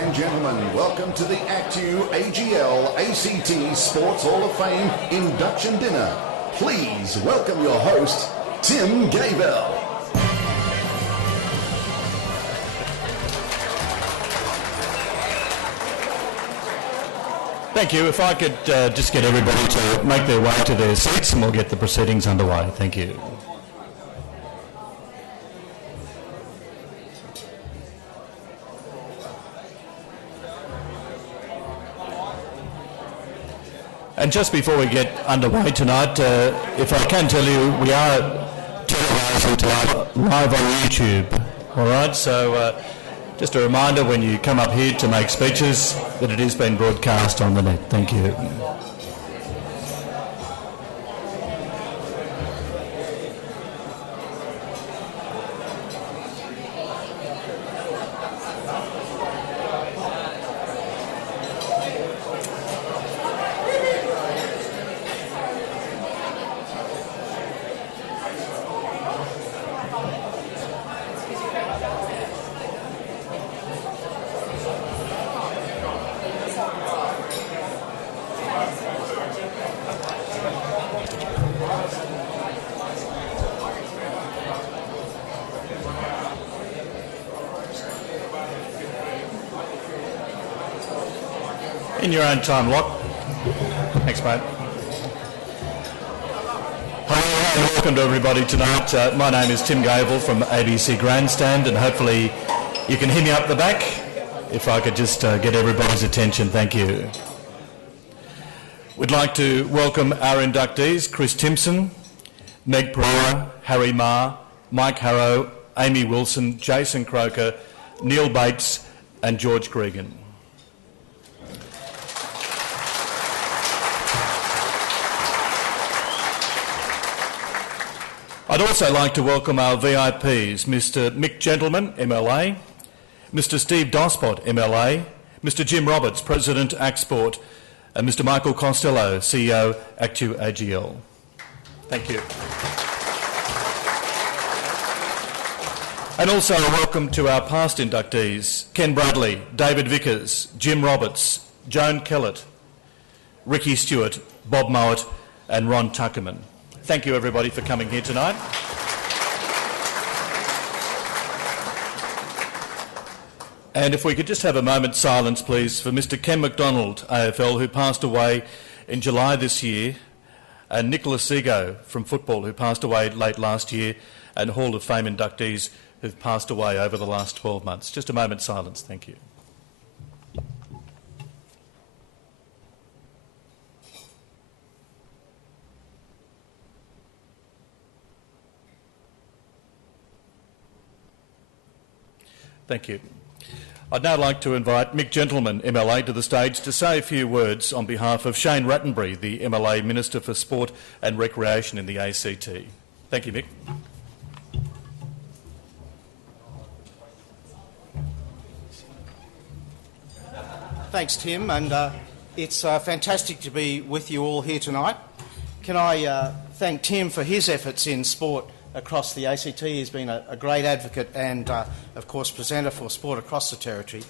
and gentlemen, welcome to the ActewAGL ACT Sports Hall of Fame Induction Dinner. Please welcome your host, Tim Gable. Thank you. If I could just get everybody to make their way to their seats and we'll get the proceedings underway. Thank you. And just before we get underway tonight, if I can tell you, we are televising live on YouTube. All right, so just a reminder when you come up here to make speeches that it is being broadcast on the net. Thank you. In your own time, Locke. Thanks, mate. Hello and welcome to everybody tonight. My name is Tim Gable from ABC Grandstand, and hopefully you can hear me up the back. If I could just get everybody's attention, thank you. We'd like to welcome our inductees, Chris Timpson, Meg Pereira, Harry Marr, Mike Harrow, Amy Wilson, Jason Croker, Neil Bates and George Gregan. I'd also like to welcome our VIPs, Mr Mick Gentleman, MLA, Mr Steve Dospot, MLA, Mr Jim Roberts, President, ActSport, and Mr Michael Costello, CEO, ActewAGL. Thank you. And also a welcome to our past inductees, Ken Bradley, David Vickers, Jim Roberts, Joan Kellett, Ricky Stewart, Bob Mowat, and Ron Tuckerman. Thank you, everybody, for coming here tonight. And if we could just have a moment's silence, please, for Mr Ken McDonald, AFL, who passed away in July this year, and Nicholas Sego from football, who passed away late last year, and Hall of Fame inductees who've passed away over the last 12 months. Just a moment's silence. Thank you. Thank you. I'd now like to invite Mick Gentleman, MLA, to the stage to say a few words on behalf of Shane Rattenbury, the MLA Minister for Sport and Recreation in the ACT. Thank you, Mick. Thanks, Tim, and it's fantastic to be with you all here tonight. Can I thank Tim for his efforts in sport across the ACT. He's been a great advocate and, of course, presenter for sport across the territory.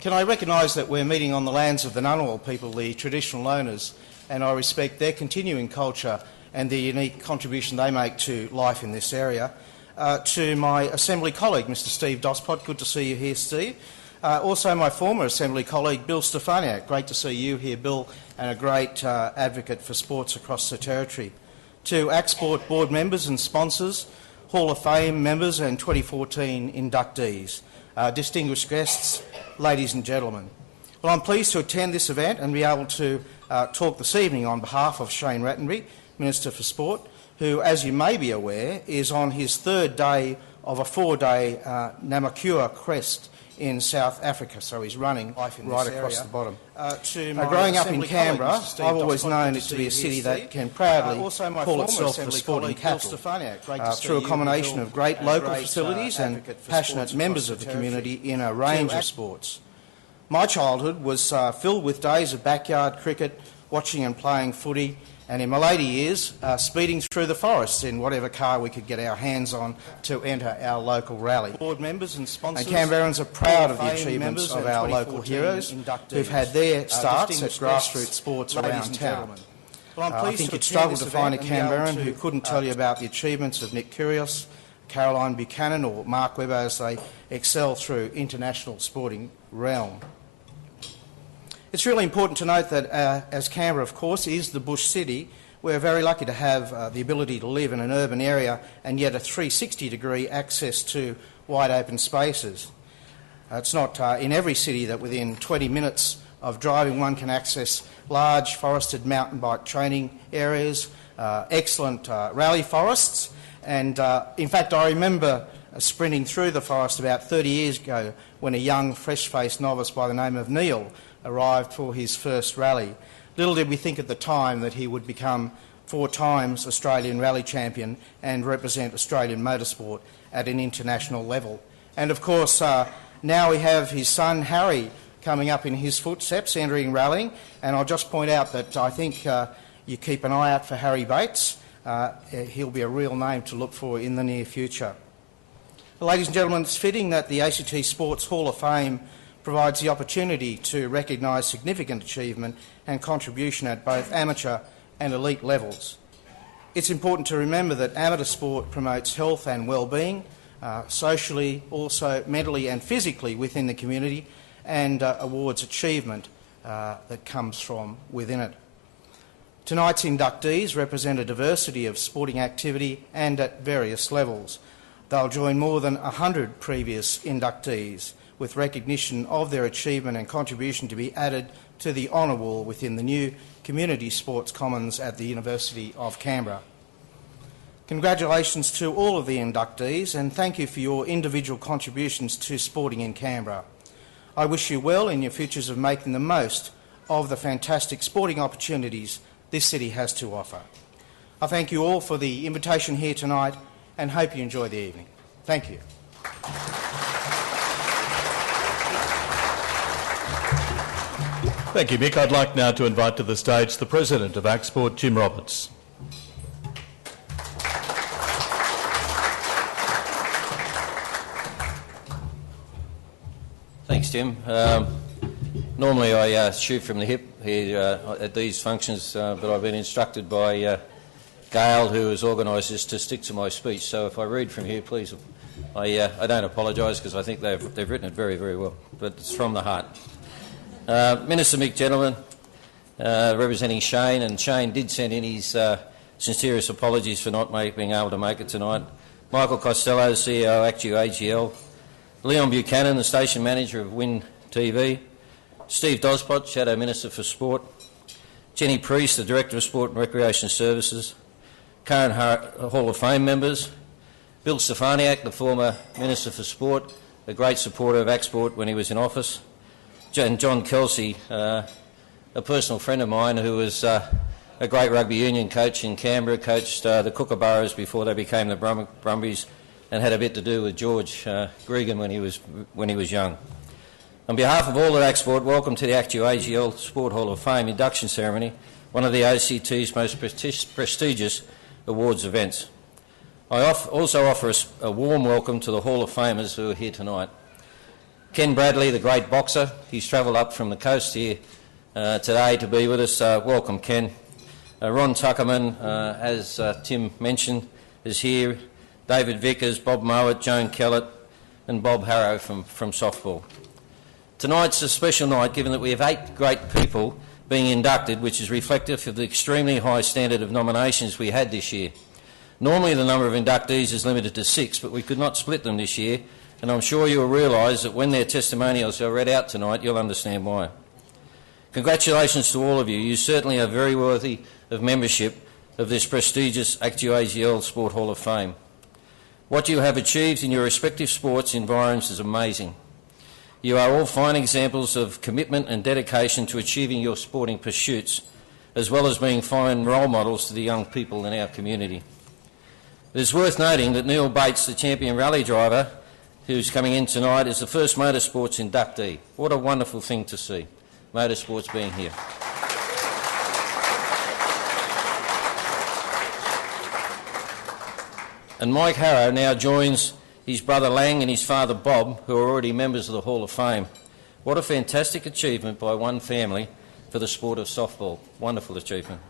Can I recognise that we're meeting on the lands of the Ngunnawal people, the traditional owners, and I respect their continuing culture and the unique contribution they make to life in this area. To my Assembly colleague, Mr Steve Dospot, good to see you here, Steve. Also my former Assembly colleague, Bill Stefaniak, great to see you here, Bill, and a great advocate for sports across the territory. To ActSport board members and sponsors, Hall of Fame members and 2014 inductees, distinguished guests, ladies and gentlemen. Well, I'm pleased to attend this event and be able to talk this evening on behalf of Shane Rattenbury, Minister for Sport, who, as you may be aware, is on his third day of a four-day Namakura crest in South Africa, so he's running right across the bottom. Growing up in Canberra, I've always known it to be a city that can proudly call itself the sporting capital through a combination of great local facilities and passionate members of the community in a range of sports. My childhood was filled with days of backyard cricket, watching and playing footy, and in my later years, speeding through the forests in whatever car we could get our hands on to enter our local rally. Board members and sponsors, and Canberrans are proud of the achievements of our local heroes who've had their starts at grassroots sports around town. I think you'd struggle to find a Canberran who couldn't tell you about the achievements of Nick Kyrgios, Caroline Buchanan or Mark Webber as they excel through international sporting realm. It's really important to note that as Canberra, of course, is the bush city, we're very lucky to have the ability to live in an urban area and yet a 360-degree access to wide open spaces. It's not in every city that within 20 minutes of driving one can access large forested mountain bike training areas, excellent rally forests, and in fact I remember sprinting through the forest about 30 years ago when a young fresh-faced novice by the name of Neil arrived for his first rally. Little did we think at the time that he would become 4 times Australian rally champion and represent Australian motorsport at an international level. And of course now we have his son Harry coming up in his footsteps, entering rallying, and I'll just point out that I think you keep an eye out for Harry Bates. He'll be a real name to look for in the near future. Well, ladies and gentlemen, it's fitting that the ACT Sports Hall of Fame provides the opportunity to recognise significant achievement and contribution at both amateur and elite levels. It's important to remember that amateur sport promotes health and well-being, socially, also mentally and physically within the community, and awards achievement that comes from within it. Tonight's inductees represent a diversity of sporting activity and at various levels. They'll join more than 100 previous inductees, with recognition of their achievement and contribution to be added to the honour wall within the new Community Sports Commons at the University of Canberra. Congratulations to all of the inductees and thank you for your individual contributions to sporting in Canberra. I wish you well in your futures of making the most of the fantastic sporting opportunities this city has to offer. I thank you all for the invitation here tonight and hope you enjoy the evening. Thank you. Thank you, Mick. I'd like now to invite to the stage the President of ActSport, Jim Roberts. Thanks, Tim. Normally I shoot from the hip here at these functions, but I've been instructed by Gail, who has organised this, to stick to my speech. So if I read from here, please, I don't apologise because I think they've written it very, very well, but it's from the heart. Minister Mick, gentlemen, representing Shane, and Shane did send in his sincerest apologies for not being able to make it tonight. Michael Costello, CEO ActewAGL, Leon Buchanan, the station manager of Win TV, Steve Dospot, Shadow Minister for Sport, Jenny Priest, the Director of Sport and Recreation Services, current Hall of Fame members, Bill Stefaniak, the former Minister for Sport, a great supporter of ActSport when he was in office, and John Kelsey, a personal friend of mine who was a great rugby union coach in Canberra, coached the Kookaburras before they became the Brumbies, and had a bit to do with George Gregan when he was young. On behalf of all at ActSport, welcome to the ActewAGL Sport Hall of Fame induction ceremony, one of the ACT's most prestigious awards events. I also offer a warm welcome to the Hall of Famers who are here tonight. Ken Bradley, the great boxer, he's travelled up from the coast here today to be with us. Welcome, Ken. Ron Tuckerman, as Tim mentioned, is here. David Vickers, Bob Mowat, Joan Kellett and Bob Harrow from softball. Tonight's a special night given that we have 8 great people being inducted, which is reflective of the extremely high standard of nominations we had this year. Normally the number of inductees is limited to 6, but we could not split them this year, and I'm sure you will realise that when their testimonials are read out tonight, you'll understand why. Congratulations to all of you. You certainly are very worthy of membership of this prestigious ActewAGL Sport Hall of Fame. What you have achieved in your respective sports environs is amazing. You are all fine examples of commitment and dedication to achieving your sporting pursuits, as well as being fine role models to the young people in our community. It is worth noting that Neil Bates, the champion rally driver, who's coming in tonight, is the first motorsports inductee. What a wonderful thing to see, motorsports being here. And Mike Harrow now joins his brother Lang and his father Bob, who are already members of the Hall of Fame. What a fantastic achievement by one family for the sport of softball. Wonderful achievement.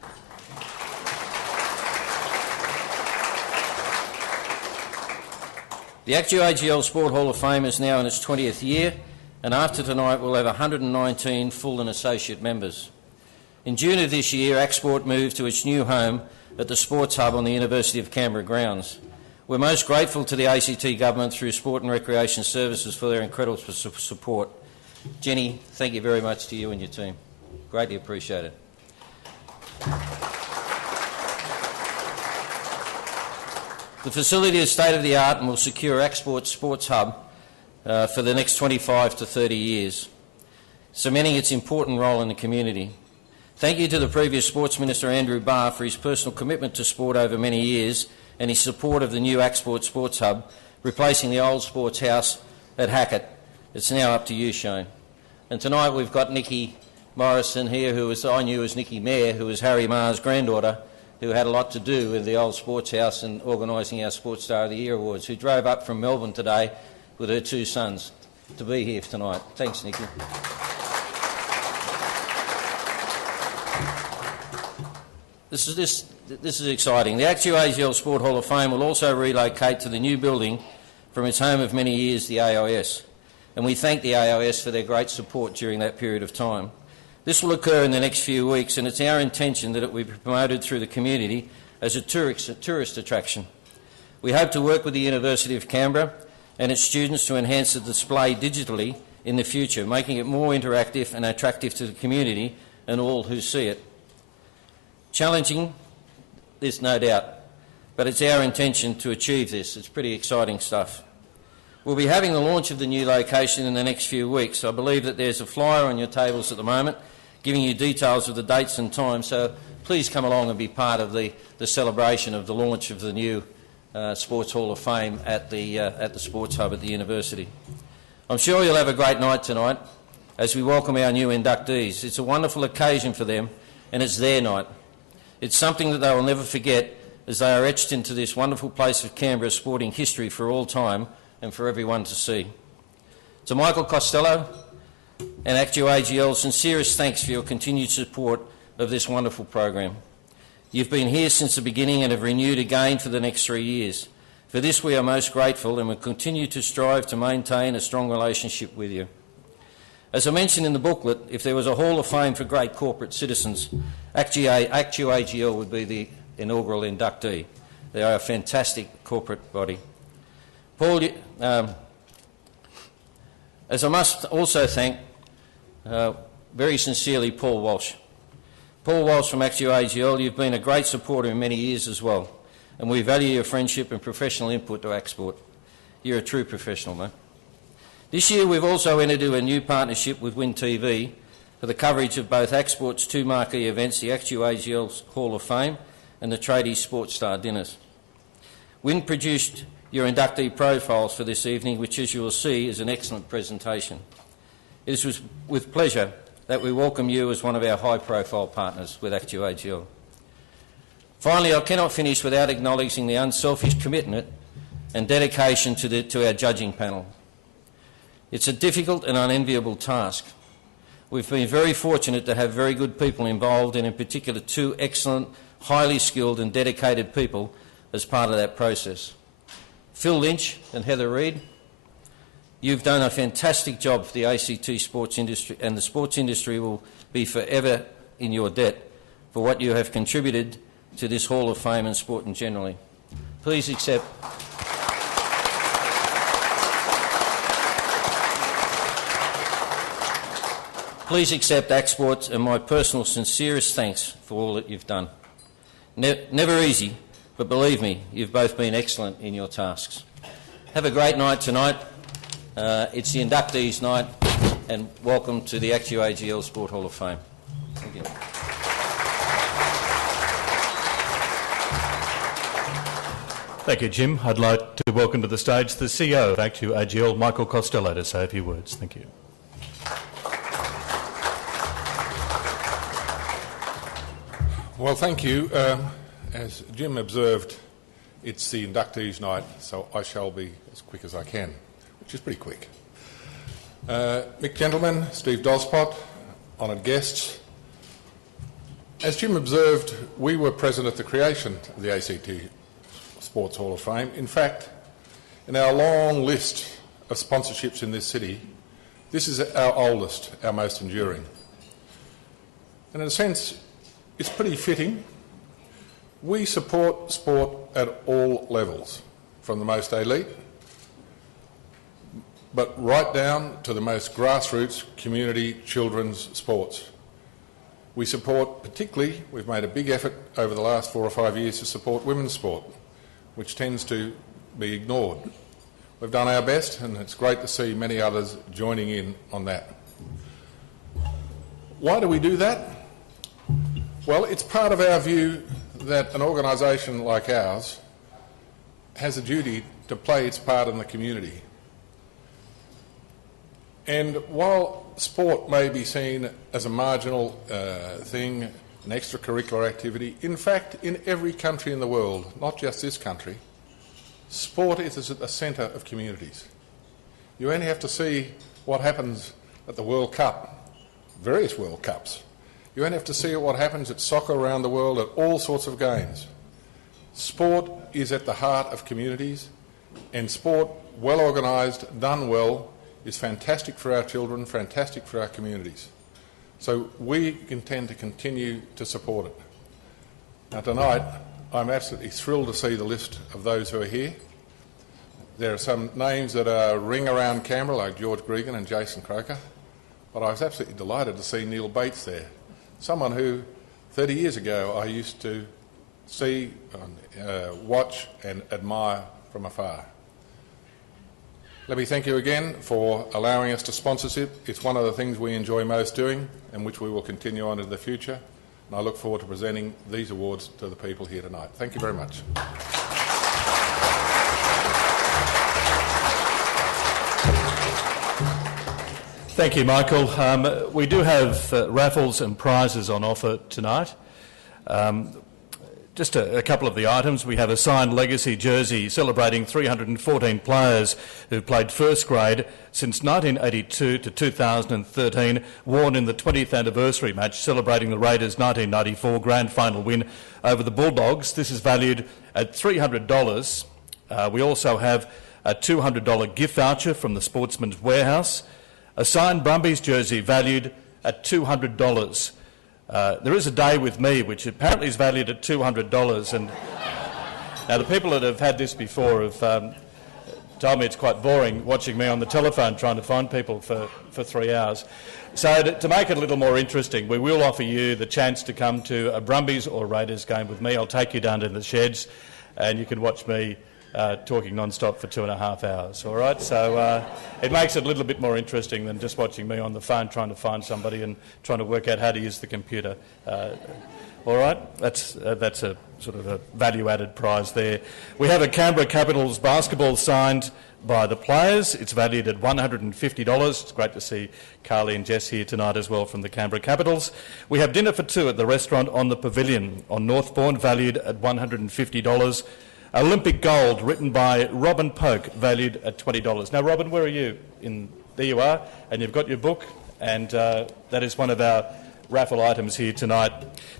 The ActewAGL Sport Hall of Fame is now in its 20th year, and after tonight we'll have 119 full and associate members. In June of this year, ActSport moved to its new home at the Sports Hub on the University of Canberra grounds. We're most grateful to the ACT Government through Sport and Recreation Services for their incredible support. Jenny, thank you very much to you and your team. Greatly appreciated. The facility is state-of-the-art and will secure ActSport's Sports Hub for the next 25 to 30 years, cementing its important role in the community. Thank you to the previous Sports Minister Andrew Barr for his personal commitment to sport over many years and his support of the new ActSport Sports Hub, replacing the old sports house at Hackett. It's now up to you, Shane. And tonight we've got Nikki Morrison here, who I knew as Nikki Mayer, who was Harry Marr's granddaughter, who had a lot to do with the old sports house and organising our Sports Star of the Year Awards, who drove up from Melbourne today with her two sons to be here tonight. Thanks, Nikki. This is exciting. The ActewAGL Sport Hall of Fame will also relocate to the new building from its home of many years, the AIS. And we thank the AIS for their great support during that period of time. This will occur in the next few weeks, and it's our intention that it will be promoted through the community as a tourist attraction. We hope to work with the University of Canberra and its students to enhance the display digitally in the future, making it more interactive and attractive to the community and all who see it. Challenging, there's no doubt, but it's our intention to achieve this. It's pretty exciting stuff. We'll be having the launch of the new location in the next few weeks. I believe that there's a flyer on your tables at the moment giving you details of the dates and times, so please come along and be part of the celebration of the launch of the new Sports Hall of Fame at the Sports Hub at the University. I'm sure you'll have a great night tonight as we welcome our new inductees. It's a wonderful occasion for them, and it's their night. It's something that they will never forget, as they are etched into this wonderful place of Canberra's sporting history for all time and for everyone to see. To Michael Costello and ActewAGL, sincerest thanks for your continued support of this wonderful program. You've been here since the beginning and have renewed again for the next 3 years. For this we are most grateful and will continue to strive to maintain a strong relationship with you. As I mentioned in the booklet, if there was a Hall of Fame for great corporate citizens, ActewAGL would be the inaugural inductee. They are a fantastic corporate body. Paul, as I must also thank very sincerely Paul Walsh. Paul Walsh from ActewAGL, you've been a great supporter in many years as well, and we value your friendship and professional input to ActSport. You're a true professional, mate. This year we've also entered into a new partnership with Win TV for the coverage of both ActSport's two marquee events, the ActewAGL Hall of Fame and the Tradies Sports Star Dinners. Win produced your inductee profiles for this evening, which, as you will see, is an excellent presentation. It is with pleasure that we welcome you as one of our high-profile partners with ActewAGL. Finally, I cannot finish without acknowledging the unselfish commitment and dedication to our judging panel. It's a difficult and unenviable task. We've been very fortunate to have very good people involved, and in particular two excellent, highly skilled and dedicated people as part of that process. Phil Lynch and Heather Reid, you've done a fantastic job for the ACT sports industry, and the sports industry will be forever in your debt for what you have contributed to this Hall of Fame and sport in generally. Please accept. Please accept ActSport's and my personal sincerest thanks for all that you've done. Never easy, but believe me, you've both been excellent in your tasks. Have a great night tonight. It's the inductees' night, and welcome to the ActewAGL Sport Hall of Fame. Thank you. Thank you, Jim. I'd like to welcome to the stage the CEO of ActewAGL, Michael Costello, to say a few words. Thank you. Well, thank you. As Jim observed, It's the inductees night, so I shall be as quick as I can, which is pretty quick. Mick Gentleman, Steve Dospot, honoured guests. As Jim observed, we were present at the creation of the ACT Sports Hall of Fame. In fact, in our long list of sponsorships in this city, this is our oldest, our most enduring. And in a sense, it's pretty fitting. We support sport at all levels, from the most elite, but right down to the most grassroots community children's sports. We support, particularly, we've made a big effort over the last 4 or 5 years to support women's sport, which tends to be ignored. We've done our best, and it's great to see many others joining in on that. Why do we do that? Well, it's part of our view that an organisation like ours has a duty to play its part in the community. And while sport may be seen as a marginal thing, an extracurricular activity, in fact, in every country in the world, not just this country, sport is at the centre of communities. You only have to see what happens at the World Cup, various World Cups. You only have to see what happens at soccer around the world, at all sorts of games. Sport is at the heart of communities, and sport, well organised, done well, is fantastic for our children, fantastic for our communities. So we intend to continue to support it. Now tonight, I'm absolutely thrilled to see the list of those who are here. There are some names that ring around Canberra, like George Gregan and Jason Croker, but I was absolutely delighted to see Neil Bates there, someone who 30 years ago I used to see, watch and admire from afar. Let me thank you again for allowing us to sponsor it. It's one of the things we enjoy most doing and which we will continue on in the future. And I look forward to presenting these awards to the people here tonight. Thank you very much. Thank you, Michael. We do have raffles and prizes on offer tonight. Just a couple of the items. We have a signed legacy jersey celebrating 314 players who played first grade since 1982 to 2013, worn in the 20th anniversary match celebrating the Raiders' 1994 grand final win over the Bulldogs. This is valued at $300. We also have a $200 gift voucher from the Sportsman's Warehouse, a signed Brumbies jersey valued at $200. There is a day with me which apparently is valued at $200, and now the people that have had this before have told me it's quite boring watching me on the telephone trying to find people for 3 hours. So to make it a little more interesting, we will offer you the chance to come to a Brumbies or Raiders game with me. I'll take you down to the sheds and you can watch me talking non-stop for 2.5 hours, all right? So it makes it a little bit more interesting than just watching me on the phone trying to find somebody and trying to work out how to use the computer. All right? That's a sort of a value-added prize there. We have a Canberra Capitals basketball signed by the players. It's valued at $150. It's great to see Carly and Jess here tonight as well from the Canberra Capitals. We have dinner for two at the restaurant on the Pavilion on Northbourne, valued at $150. Olympic Gold, written by Robin Polk, valued at $20. Now, Robin, where are you? There you are, and you've got your book, and that is one of our raffle items here tonight.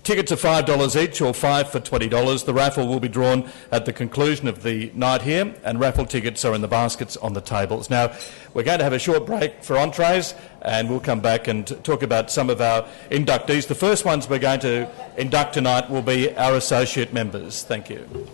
Tickets are $5 each, or $5 for $20. The raffle will be drawn at the conclusion of the night here, and raffle tickets are in the baskets on the tables. Now, we're going to have a short break for entrees, and we'll come back and talk about some of our inductees. The first ones we're going to induct tonight will be our associate members. Thank you.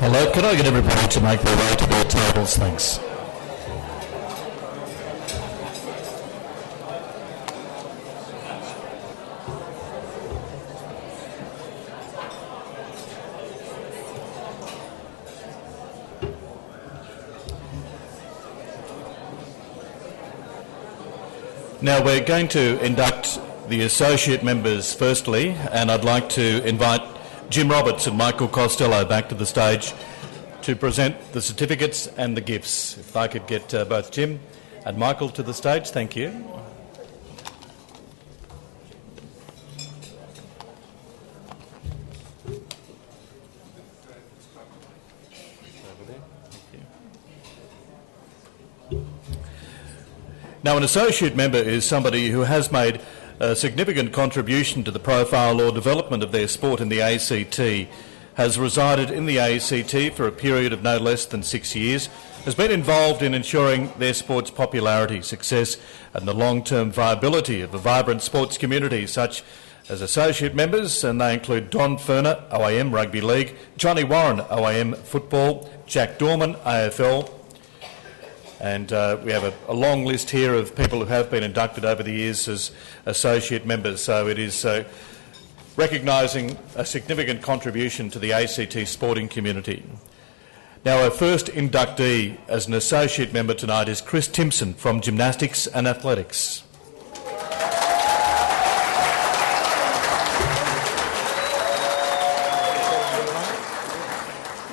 Hello, could I get everybody to make their way to their tables? Thanks. Now we're going to induct the associate members firstly, and I'd like to invite Jim Roberts and Michael Costello back to the stage to present the certificates and the gifts. If I could get both Jim and Michael to the stage, thank you. Now, an associate member is somebody who has made a significant contribution to the profile or development of their sport in the ACT, has resided in the ACT for a period of no less than 6 years, has been involved in ensuring their sport's popularity, success and the long-term viability of a vibrant sports community, such as associate members, and they include Don Ferner, OAM Rugby League, Johnny Warren, OAM Football, Jack Dorman, AFL, and we have a long list here of people who have been inducted over the years as associate members. So it is recognising a significant contribution to the ACT sporting community. Now, our first inductee as an associate member tonight is Chris Timpson from Gymnastics and Athletics.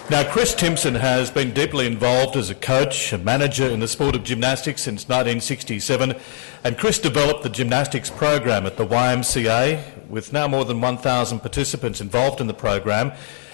Now, Chris Timpson has been deeply involved as a coach and manager in the sport of gymnastics since 1967, and Chris developed the gymnastics program at the YMCA with now more than 1,000 participants involved in the program.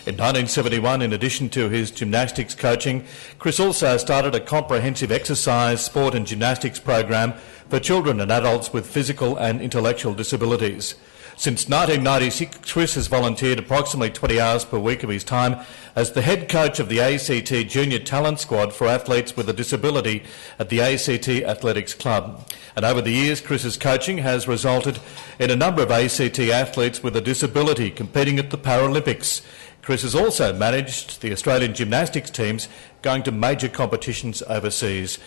In 1971, in addition to his gymnastics coaching, Chris also started a comprehensive exercise, sport and gymnastics program for children and adults with physical and intellectual disabilities. Since 1996, Chris has volunteered approximately 20 hours per week of his time as the head coach of the ACT Junior Talent Squad for athletes with a disability at the ACT Athletics Club. And over the years, Chris's coaching has resulted in a number of ACT athletes with a disability competing at the Paralympics. Chris has also managed the Australian gymnastics teams going to major competitions overseas.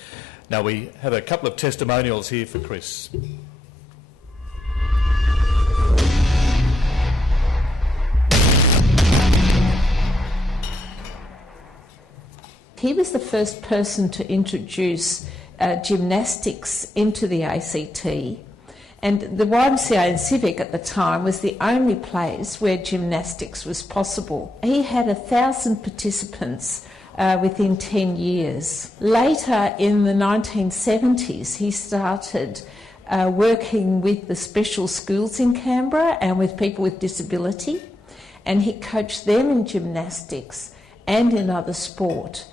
Now, we have a couple of testimonials here for Chris. He was the first person to introduce gymnastics into the ACT, and the YMCA and Civic at the time was the only place where gymnastics was possible. He had 1,000 participants within 10 years. Later in the 1970s, he started working with the special schools in Canberra and with people with disability, and he coached them in gymnastics and in other sport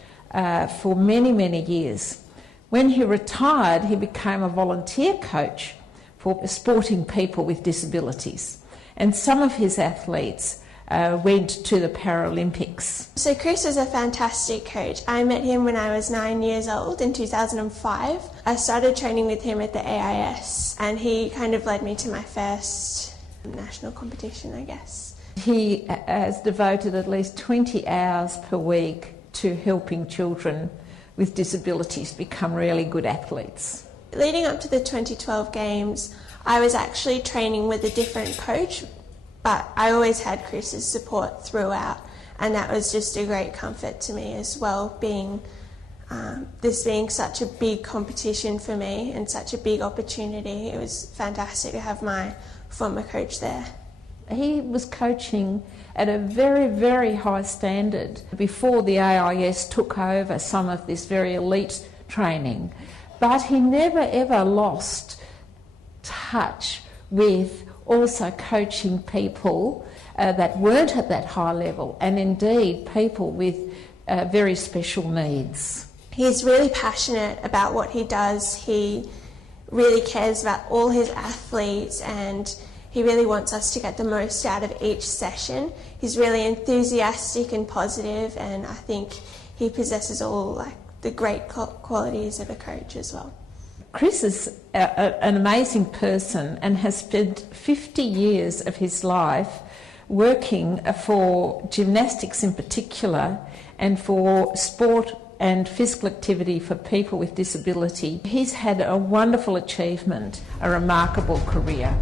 for many, many years. When he retired, he became a volunteer coach for sporting people with disabilities, and some of his athletes went to the Paralympics. So Chris was a fantastic coach. I met him when I was 9 years old in 2005. I started training with him at the AIS, and he kind of led me to my first national competition, I guess. He has devoted at least 20 hours per week to helping children with disabilities become really good athletes. Leading up to the 2012 Games, I was actually training with a different coach, but I always had Chris's support throughout, and that was just a great comfort to me as well, this being such a big competition for me and such a big opportunity. It was fantastic to have my former coach there. He was coaching at a very, very high standard before the AIS took over some of this very elite training. But he never ever lost touch with also coaching people that weren't at that high level, and indeed people with very special needs. He's really passionate about what he does. He really cares about all his athletes, and he really wants us to get the most out of each session. He's really enthusiastic and positive, and I think he possesses all the great qualities of a coach as well. Chris is an amazing person and has spent 50 years of his life working for gymnastics in particular and for sport and physical activity for people with disability. He's had a wonderful achievement, a remarkable career.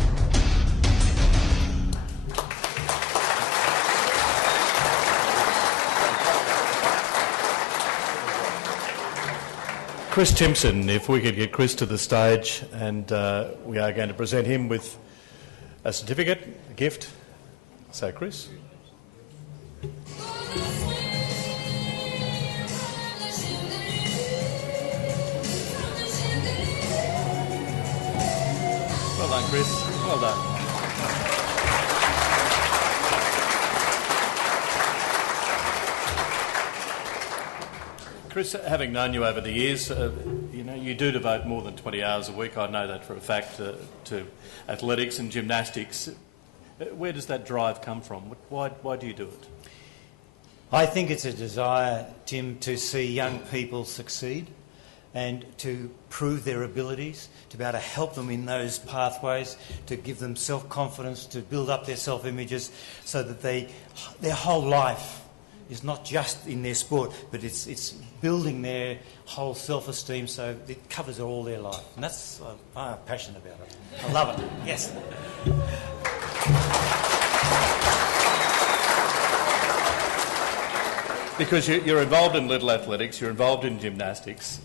Chris Timpson, if we could get Chris to the stage, and we are going to present him with a certificate, a gift. So, Chris. Well done, Chris. Well done. Chris, having known you over the years, you know, you do devote more than 20 hours a week, I know that for a fact, to athletics and gymnastics. Where does that drive come from? Why do you do it? I think it's a desire, Tim, to see young people succeed and to prove their abilities, to be able to help them in those pathways, to give them self-confidence, to build up their self-images so that their whole life is not just in their sport, but it's building their whole self-esteem so it covers all their life. And that's, I'm passionate about it. I love it, yes. Because you're involved in little athletics, you're involved in gymnastics.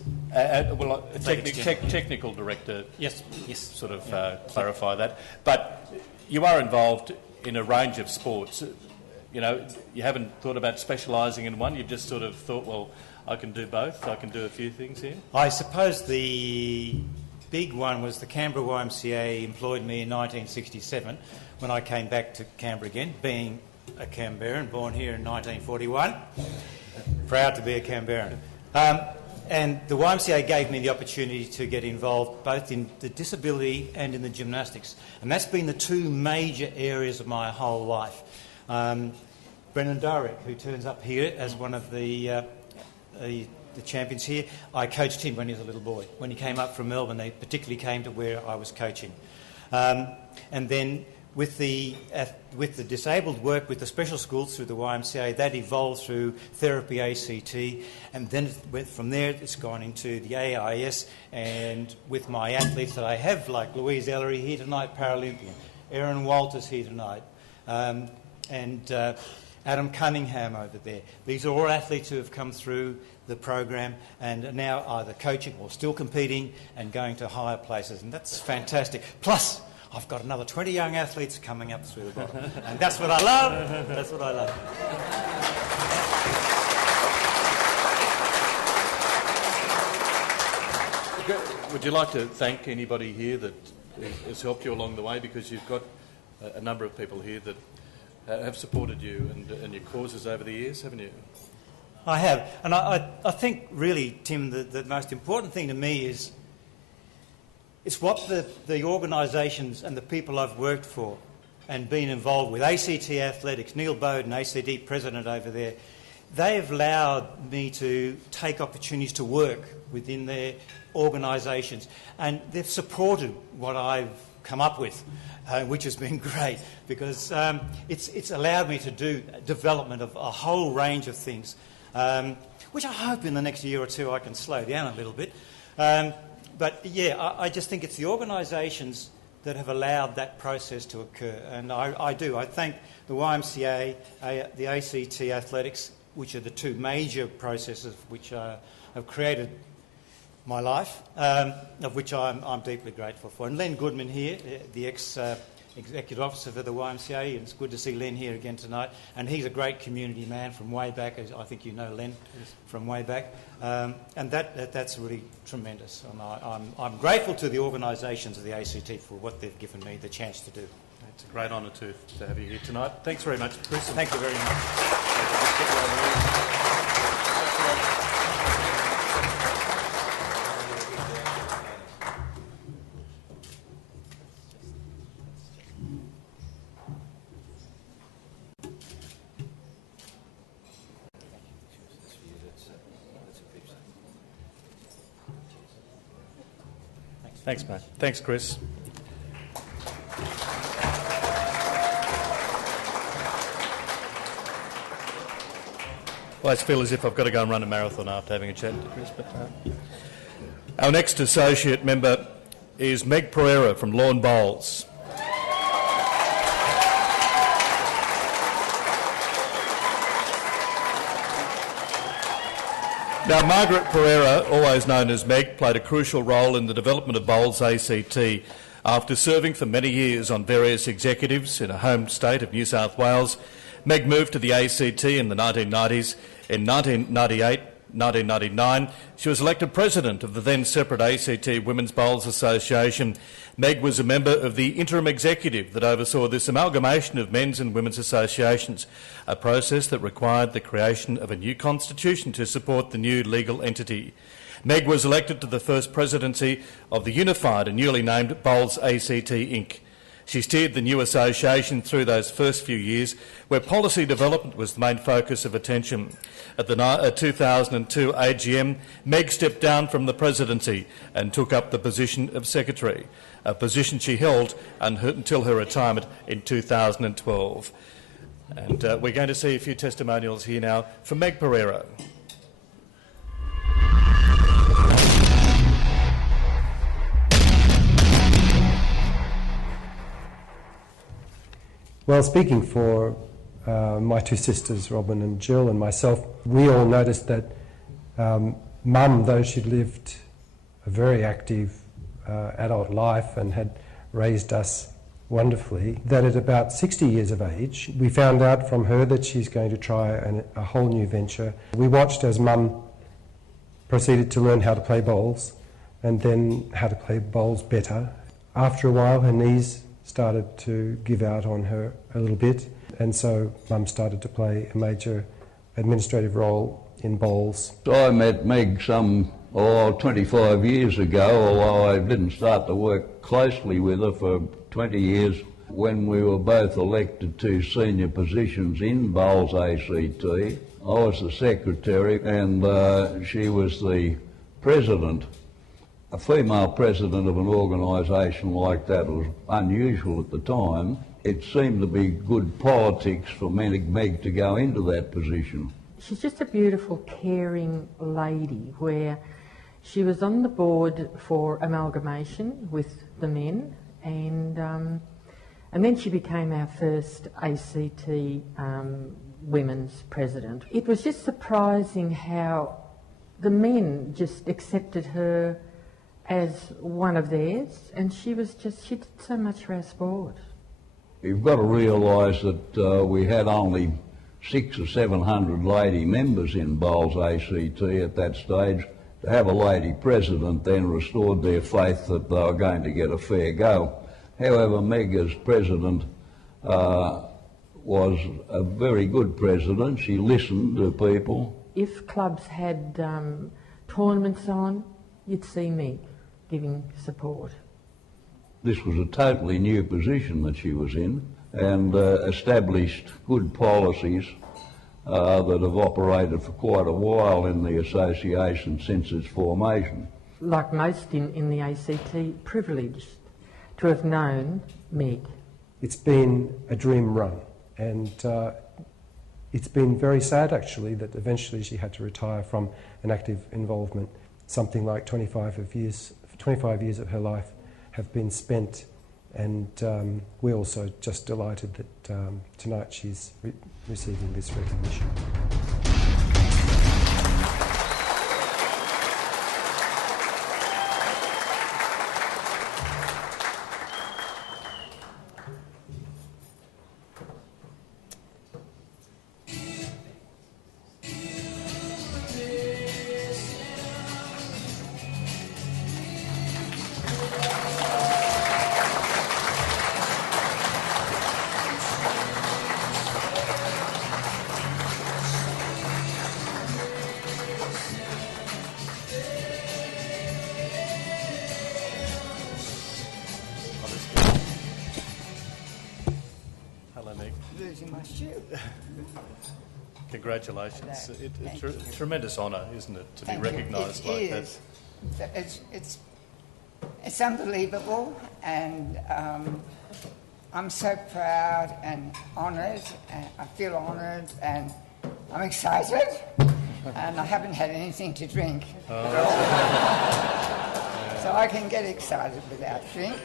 Technical director, yes, sort of clarify that. But you are involved in a range of sports. You know, you haven't thought about specialising in one, you've just sort of thought, well, I can do both, I can do a few things here. I suppose the big one was the Canberra YMCA employed me in 1967 when I came back to Canberra again, being a Canberran, born here in 1941. Proud to be a Canberran. And the YMCA gave me the opportunity to get involved both in the disability and in the gymnastics. And that's been the two major areas of my whole life. Brendan Dorick, who turns up here as one of the champions here, I coached him when he was a little boy. When he came up from Melbourne, they particularly came to where I was coaching. And then with the disabled work with the special schools through the YMCA, that evolved through Therapy ACT, and then from there it's gone into the AIS, and with my athletes that I have, like Louise Ellery here tonight, Paralympian, Erin Walters here tonight, and Adam Cunningham over there. These are all athletes who have come through the program and are now either coaching or still competing and going to higher places, and that's fantastic. Plus, I've got another 20 young athletes coming up through the bottom, and that's what I love. That's what I love. Would you like to thank anybody here that has helped you along the way, because you've got a number of people here that have supported you and your causes over the years, haven't you? I have. And I think really, Tim, the most important thing to me is it's what the organisations and the people I've worked for and been involved with, ACT Athletics, Neil Woden, ACT President over there, they have allowed me to take opportunities to work within their organisations, and they've supported what I've come up with, which has been great, because it's allowed me to do development of a whole range of things, which I hope in the next year or two I can slow down a little bit. But yeah, I just think it's the organisations that have allowed that process to occur, and I do. I thank the YMCA, the ACT Athletics, which are the two major processes which have created my life, of which I'm deeply grateful for. And Len Goodman here, the ex-executive officer for the YMCA, and it's good to see Len here again tonight. And he's a great community man from way back, as I think you know Len from way back. And that's really tremendous. And I'm grateful to the organisations of the ACT for what they've given me the chance to do. It's a great honour to have you here tonight. Thanks very much, Chris. Thank you very much. Thanks, mate. Thanks, Chris. I always feel as if I've got to go and run a marathon after having a chat to Chris. But, our next associate member is Meg Pereira from Lawn Bowls. Now, Margaret Pereira, always known as Meg, played a crucial role in the development of Bowls ACT. After serving for many years on various executives in her home state of New South Wales, Meg moved to the ACT in the 1990s. In 1999, she was elected president of the then separate ACT Women's Bowls Association. Meg was a member of the interim executive that oversaw this amalgamation of men's and women's associations, a process that required the creation of a new constitution to support the new legal entity. Meg was elected to the first presidency of the unified and newly named Bowls ACT Inc. She steered the new association through those first few years where policy development was the main focus of attention. At the 2002 AGM, Meg stepped down from the presidency and took up the position of secretary, a position she held until her retirement in 2012. And we're going to see a few testimonials here now from Meg Pereira. Well, speaking for my two sisters, Robin and Jill, and myself, we all noticed that Mum, though she'd lived a very active adult life and had raised us wonderfully, that at about 60 years of age, we found out from her that she's going to try a whole new venture. We watched as Mum proceeded to learn how to play bowls and then how to play bowls better. After a while, her knees started to give out on her a little bit, and so Mum started to play a major administrative role in bowls. I met Meg some 25 years ago, although I didn't start to work closely with her for 20 years, when we were both elected to senior positions in Bowls ACT. I was the secretary and she was the president. A female president of an organisation like that was unusual at the time. It seemed to be good politics for Meg to go into that position. She's just a beautiful, caring lady, where she was on the board for amalgamation with the men, and then she became our first ACT women's president. It was just surprising how the men just accepted her as one of theirs, and she did so much for our sport. You've got to realise that we had only 600 or 700 lady members in Bowls ACT at that stage. To have a lady president then restored their faith that they were going to get a fair go. However, Meg as president was a very good president. She listened to people. If clubs had tournaments on, you'd see Meg giving support. This was a totally new position that she was in, and established good policies that have operated for quite a while in the association since its formation. Like most in the ACT, privileged to have known Meg. It's been a dream run, and it's been very sad actually that eventually she had to retire from an active involvement. Something like 25 years of her life have been spent, and we're also just delighted that tonight she's receiving this recognition. Congratulations. It's a tremendous honour, isn't it, to be recognised like that? It's unbelievable, and I'm so proud and honoured, and I feel honoured, and I'm excited, and I haven't had anything to drink. So I can get excited without drink,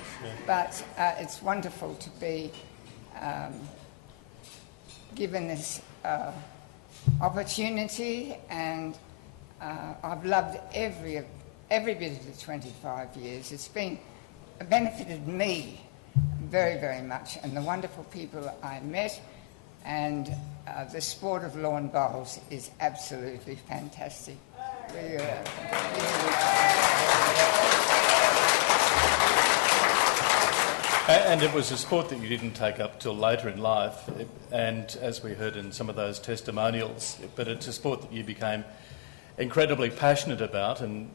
but it's wonderful to be given this opportunity, and I've loved every bit of the 25 years. It's benefited me very, very much, and the wonderful people I met, and the sport of lawn bowls is absolutely fantastic. And it was a sport that you didn't take up till later in life, and as we heard in some of those testimonials, but it's a sport that you became incredibly passionate about and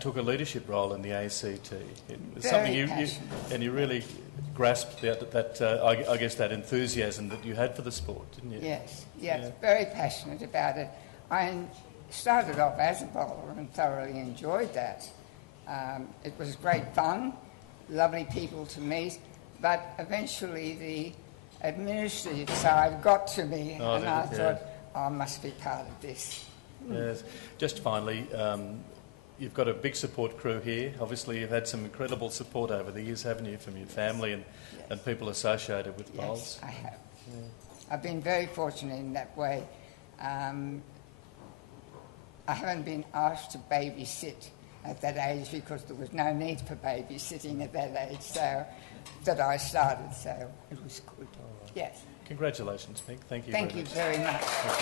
took a leadership role in the ACT. It was something you really grasped I guess that enthusiasm that you had for the sport, didn't you? Yes, very passionate about it. I started off as a bowler and thoroughly enjoyed that. It was great fun, lovely people to meet, but eventually the administrative side got to me, and I thought, I must be part of this. Yes. Just finally, you've got a big support crew here. Obviously, you've had some incredible support over the years, haven't you, from your family and people associated with bowls? Yes, I have. I've been very fortunate in that way. I haven't been asked to babysit at that age because there was no need for babysitting at that age, so that I started, so it was good. Yes. Congratulations, Mick. Thank you. Thank you very much. Thank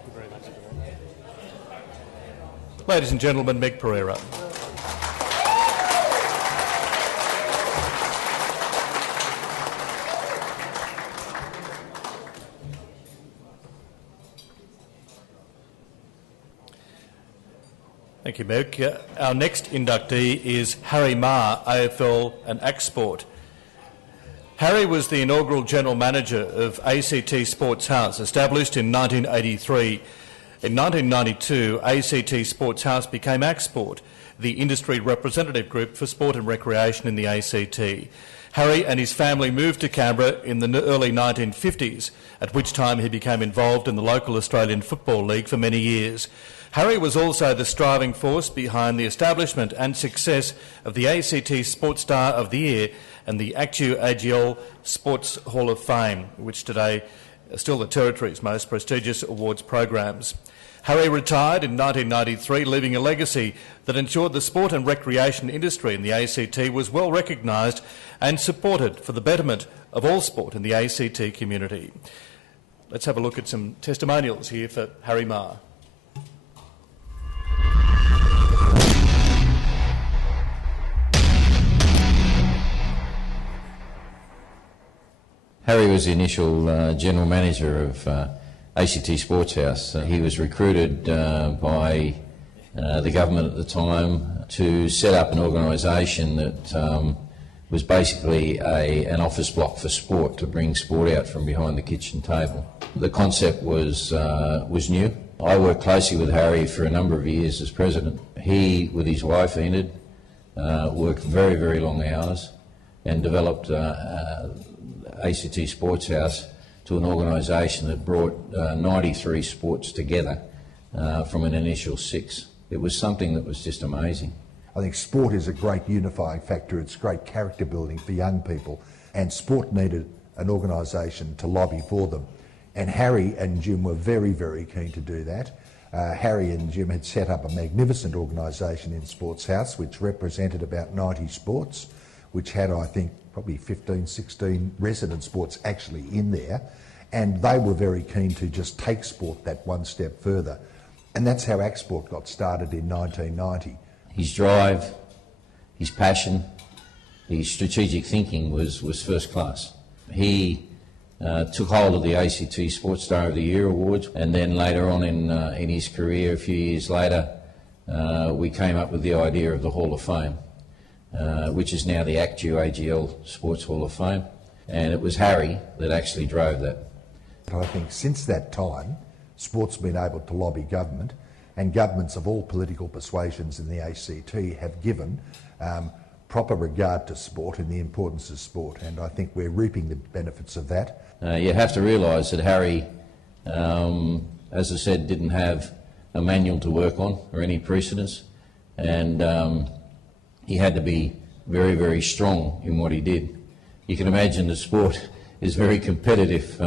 you very much. Ladies and gentlemen, Meg Pereira. Thank you, Meg. Our next inductee is Harry Ma, AFL and ActSport. Harry was the inaugural General Manager of ACT Sports House, established in 1983. In 1992, ACT Sports House became ActSport, the industry representative group for sport and recreation in the ACT. Harry and his family moved to Canberra in the early 1950s, at which time he became involved in the local Australian Football League for many years. Harry was also the striving force behind the establishment and success of the ACT Sports Star of the Year and the ActewAGL Sports Hall of Fame, which today are still the Territory's most prestigious awards programs. Harry retired in 1993, leaving a legacy that ensured the sport and recreation industry in the ACT was well recognised and supported for the betterment of all sport in the ACT community. Let's have a look at some testimonials here for Harry Ma. Harry was the initial General Manager of ACT Sports House. He was recruited by the government at the time to set up an organisation that was basically an office block for sport, to bring sport out from behind the kitchen table. The concept was new. I worked closely with Harry for a number of years as President. He, with his wife Enid, worked very, very long hours and developed ACT Sports House to an organisation that brought 93 sports together from an initial 6. It was something that was just amazing. I think sport is a great unifying factor. It's great character building for young people, and sport needed an organisation to lobby for them. And Harry and Jim were very, very keen to do that. Harry and Jim had set up a magnificent organisation in Sports House which represented about 90 sports, which had, I think, probably 15, 16 resident sports actually in there. And they were very keen to just take sport that one step further. And that's how ActSport got started in 1990. His drive, his passion, his strategic thinking was first class. He took hold of the ACT Sports Star of the Year award, and then later on in his career, a few years later, we came up with the idea of the Hall of Fame, which is now the ActewAGL Sports Hall of Fame, and it was Harry that actually drove that. I think since that time, sport's been able to lobby government, and governments of all political persuasions in the ACT have given proper regard to sport and the importance of sport, and I think we're reaping the benefits of that. You have to realise that Harry, as I said, didn't have a manual to work on or any precedents, and he had to be very, very strong in what he did. You can imagine the sport is very competitive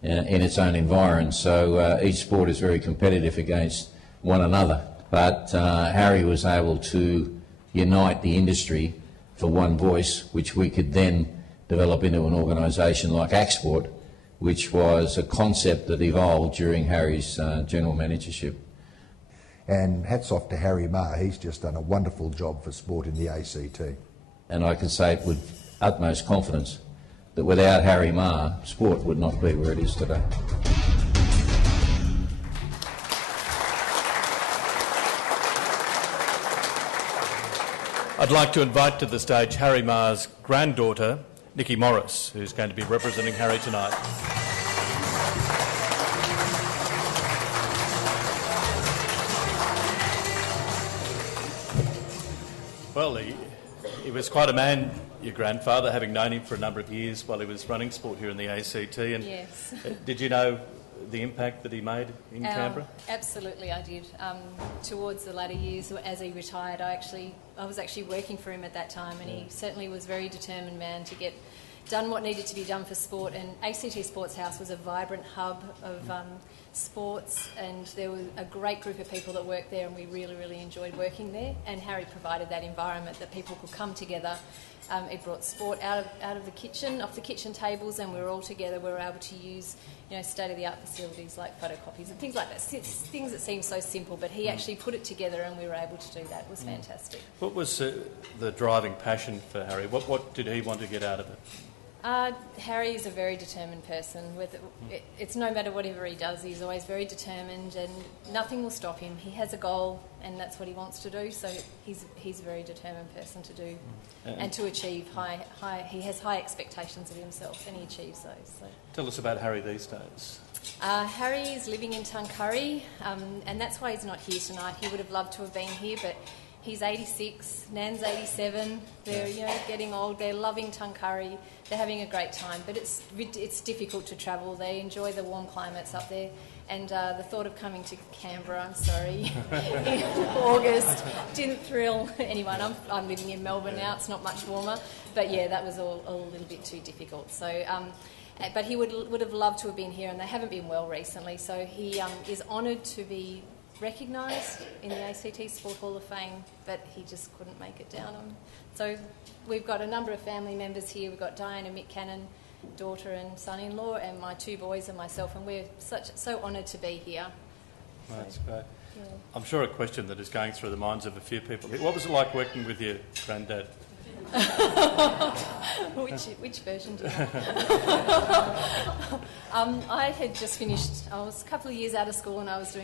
in its own environment, so each sport is very competitive against one another, but Harry was able to unite the industry for one voice, which we could then develop into an organisation like ActSport, which was a concept that evolved during Harry's general managership. And hats off to Harry Ma, he's just done a wonderful job for sport in the ACT. And I can say with utmost confidence that without Harry Ma, sport would not be where it is today. I'd like to invite to the stage Harry Ma's granddaughter, Nikki Morris, who's going to be representing Harry tonight. Well, he was quite a man, your grandfather, having known him for a number of years while he was running sport here in the ACT. And yes. Did you know the impact that he made in Canberra? Absolutely, I did. Towards the latter years, as he retired, I was actually working for him at that time, and he certainly was a very determined man to get done what needed to be done for sport. And ACT Sports House was a vibrant hub of sports, and there was a great group of people that worked there, and we really, really enjoyed working there. And Harry provided that environment that people could come together. It brought sport out of the kitchen, off the kitchen tables, and we were all together. We were able to use, state-of-the-art facilities like photocopies and things like that. Things that seem so simple, but he actually put it together, and we were able to do that. It was fantastic. What was the driving passion for Harry? What did he want to get out of it? Harry is a very determined person. It's no matter whatever he does, he's always very determined, and nothing will stop him. He has a goal, and that's what he wants to do. So he's a very determined person to do and to achieve high. He has high expectations of himself, and he achieves those. So. Tell us about Harry these days. Harry is living in Tuncurry, and that's why he's not here tonight. He would have loved to have been here, but he's 86, Nan's 87. They're getting old. They're loving Tuncurry. They're having a great time, but it's difficult to travel. They enjoy the warm climates up there, and the thought of coming to Canberra, I'm sorry, in August didn't thrill anyone. I'm living in Melbourne now. It's not much warmer, but yeah, that was all a little bit too difficult. So, but he would have loved to have been here, and they haven't been well recently. So he is honoured to be recognised in the ACT Sport Hall of Fame, but he just couldn't make it down. So we've got a number of family members here. We've got Diane and Mick Cannon, daughter and son-in-law, and my two boys and myself, and we're so honoured to be here. That's great. Yeah. I'm sure a question that is going through the minds of a few people. What was it like working with your granddad? Which version do you have? I had just finished. I was a couple of years out of school, and I was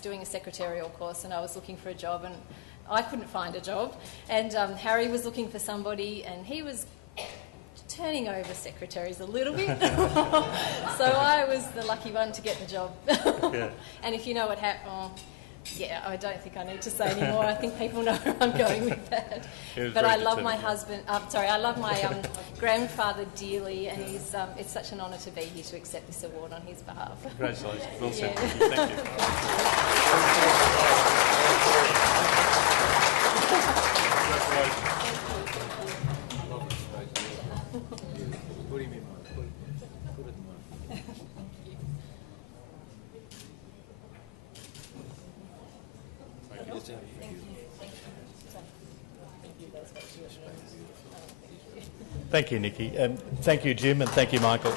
doing a secretarial course, and I was looking for a job, and I couldn't find a job. And Harry was looking for somebody, and he was turning over secretaries a little bit. So I was the lucky one to get the job. Yeah. And if you know what happened. Yeah, I don't think I need to say anymore. I think people know where I'm going with that. But I love my husband. I love my grandfather dearly, and it's such an honour to be here to accept this award on his behalf. Congratulations. Well said. Yeah. Thank you. Thank you, Nikki. Thank you, Jim, and thank you, Michael.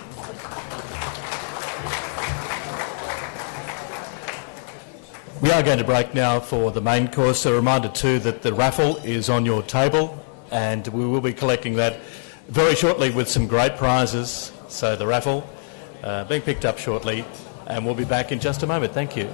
We are going to break now for the main course. A reminder too that the raffle is on your table and we will be collecting that very shortly with some great prizes. So the raffle being picked up shortly and we'll be back in just a moment. Thank you.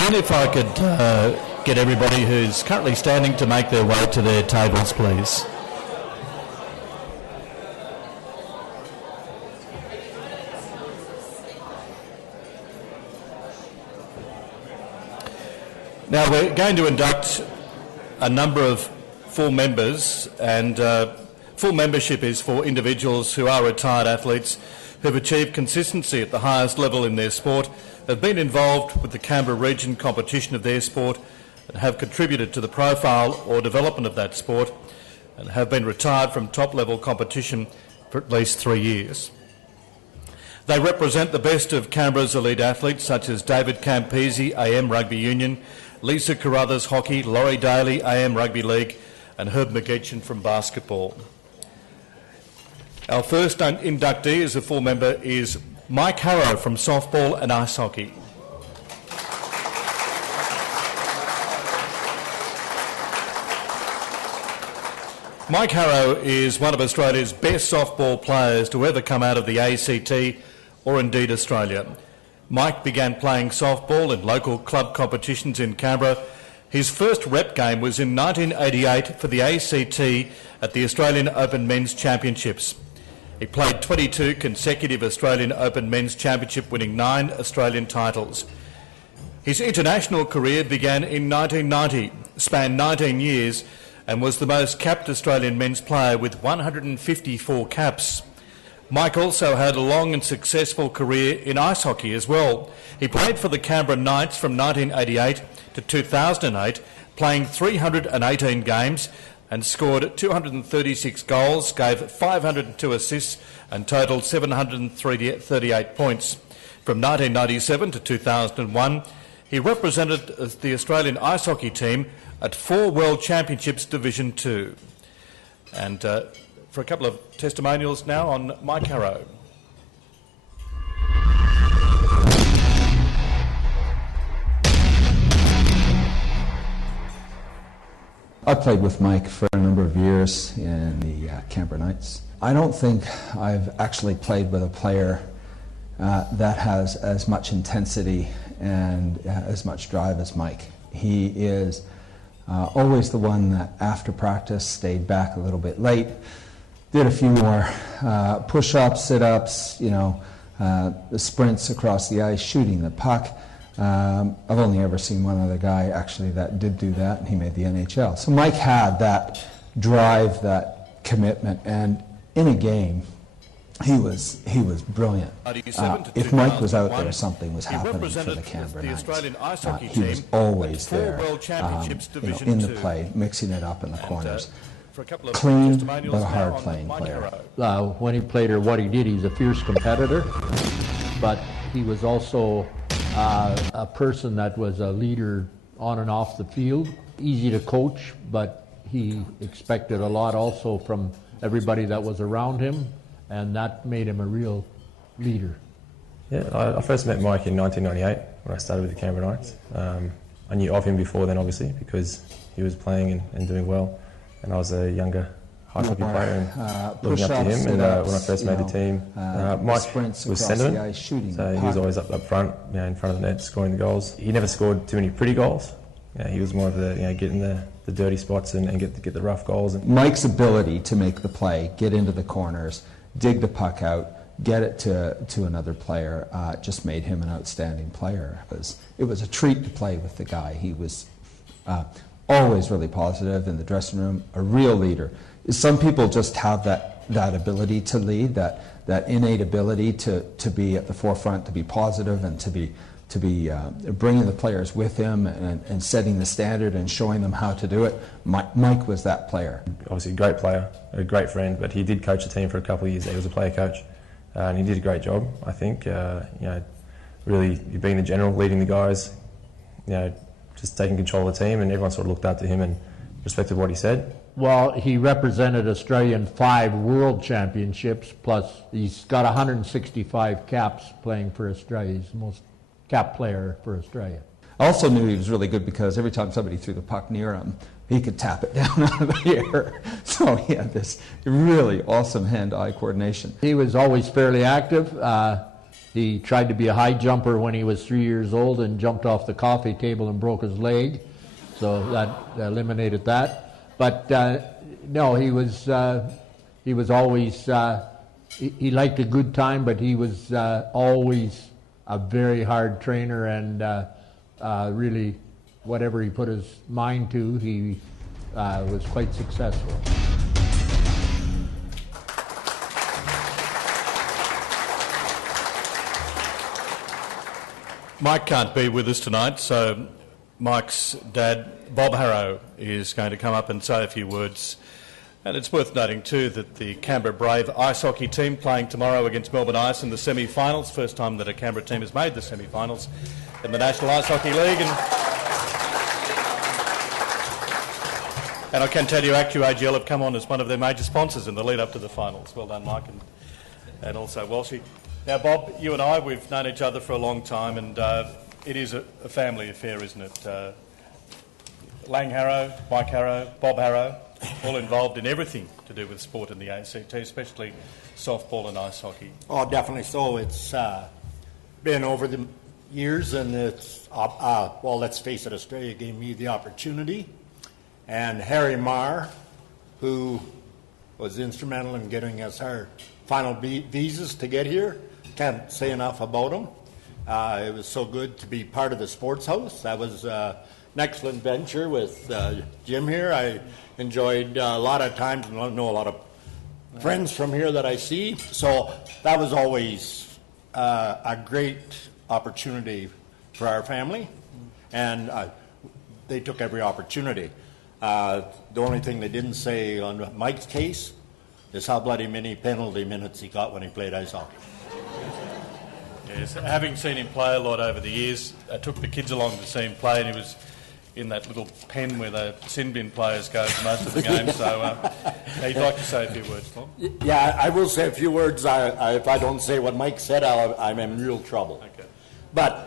Again, if I could get everybody who's currently standing to make their way to their tables, please. Now we're going to induct a number of full members, and full membership is for individuals who are retired athletes who've achieved consistency at the highest level in their sport, have been involved with the Canberra region competition of their sport and have contributed to the profile or development of that sport, and have been retired from top-level competition for at least 3 years. They represent the best of Canberra's elite athletes such as David Campese, AM Rugby Union, Lisa Carruthers Hockey, Laurie Daly, AM Rugby League, and Herb McGetchin from basketball. Our first inductee as a full member is Mike Harrow from softball and ice hockey. Mike Harrow is one of Australia's best softball players to ever come out of the ACT or indeed Australia. Mike began playing softball in local club competitions in Canberra. His first rep game was in 1988 for the ACT at the Australian Open Men's Championships. He played 22 consecutive Australian Open Men's Championship, winning 9 Australian titles. His international career began in 1990, spanned 19 years, and was the most capped Australian men's player with 154 caps. Mike also had a long and successful career in ice hockey as well. He played for the Canberra Knights from 1988 to 2008, playing 318 games and scored 236 goals, gave 502 assists and totalled 738 points. From 1997 to 2001, he represented the Australian ice hockey team at 4 World Championships Division 2. And for a couple of testimonials now on Mike Harrow. I played with Mike for a number of years in the Canberra Knights. I don't think I've actually played with a player that has as much intensity and as much drive as Mike. He is always the one that after practice stayed back a little bit late, did a few more push-ups, sit-ups, the sprints across the ice, shooting the puck. I've only ever seen one other guy actually that did do that, and he made the NHL. So Mike had that drive, that commitment, and in a game, he was brilliant. If Mike was out there, something was happening for the Canberra Knights. He was always there, in the play, mixing it up in the corners. Clean, but a hard-playing player. When he played or what he did, he's a fierce competitor, but he was also a person that was a leader on and off the field. Easy to coach, but he expected a lot also from everybody that was around him, and that made him a real leader. Yeah, I first met Mike in 1998 when I started with the Canberra Knights. I knew of him before then, obviously, because he was playing and doing well, and I was a younger ice hockey player and looking up to him. And when I first made the team, Mike was centreman, so he was always up front, in front of the net, scoring the goals. He never scored too many pretty goals. He was more of the getting the dirty spots and get the rough goals. Mike's ability to make the play, get into the corners, dig the puck out, get it to another player, just made him an outstanding player. It was a treat to play with the guy. He was always really positive in the dressing room, a real leader. Some people just have that ability to lead, that innate ability to be at the forefront, to be positive, and to be bringing the players with him and setting the standard and showing them how to do it. Mike was that player. Obviously a great player, a great friend, but he did coach the team for a couple of years. He was a player coach, and he did a great job, I think. Really being the general, leading the guys, just taking control of the team, and everyone sort of looked up to him and respected what he said. Well, he represented Australia in 5 World Championships, plus he's got 165 caps playing for Australia. He's the most cap player for Australia. I also knew he was really good because every time somebody threw the puck near him, he could tap it down out of the air. So he had this really awesome hand-eye coordination. He was always fairly active, He tried to be a high jumper when he was 3 years old and jumped off the coffee table and broke his leg, so that eliminated that. But no, he was always, he liked a good time, but he was always a very hard trainer, and really whatever he put his mind to, he was quite successful. Mike can't be with us tonight, so Mike's dad, Bob Harrow, is going to come up and say a few words. And it's worth noting too that the Canberra Brave ice hockey team playing tomorrow against Melbourne Ice in the semi-finals, first time that a Canberra team has made the semi-finals in the National Ice Hockey League. And I can tell you ActewAGL have come on as one of their major sponsors in the lead up to the finals. Well done, Mike, and also Walshy. Now, Bob, you and I, we've known each other for a long time, and it is a family affair, isn't it? Lang Harrow, Mike Harrow, Bob Harrow, all involved in everything to do with sport in the ACT, especially softball and ice hockey. Oh, definitely so. It's been over the years, and it's, well, let's face it, Australia gave me the opportunity. And Harry Marr, who was instrumental in getting us our final visas to get here, can't say enough about him. It was so good to be part of the sports house. That was an excellent venture with Jim here. I enjoyed a lot of times, and I know a lot of friends from here that I see. So that was always a great opportunity for our family, and they took every opportunity. The only thing they didn't say on Mike's case is how bloody many penalty minutes he got when he played ice hockey. Yes, having seen him play a lot over the years, I took the kids along to see him play, and he was in that little pen where the sin bin players go for most of the game. So he'd like to say a few words, Bob. Yeah, I will say a few words. If I don't say what Mike said, I'm in real trouble. Okay. But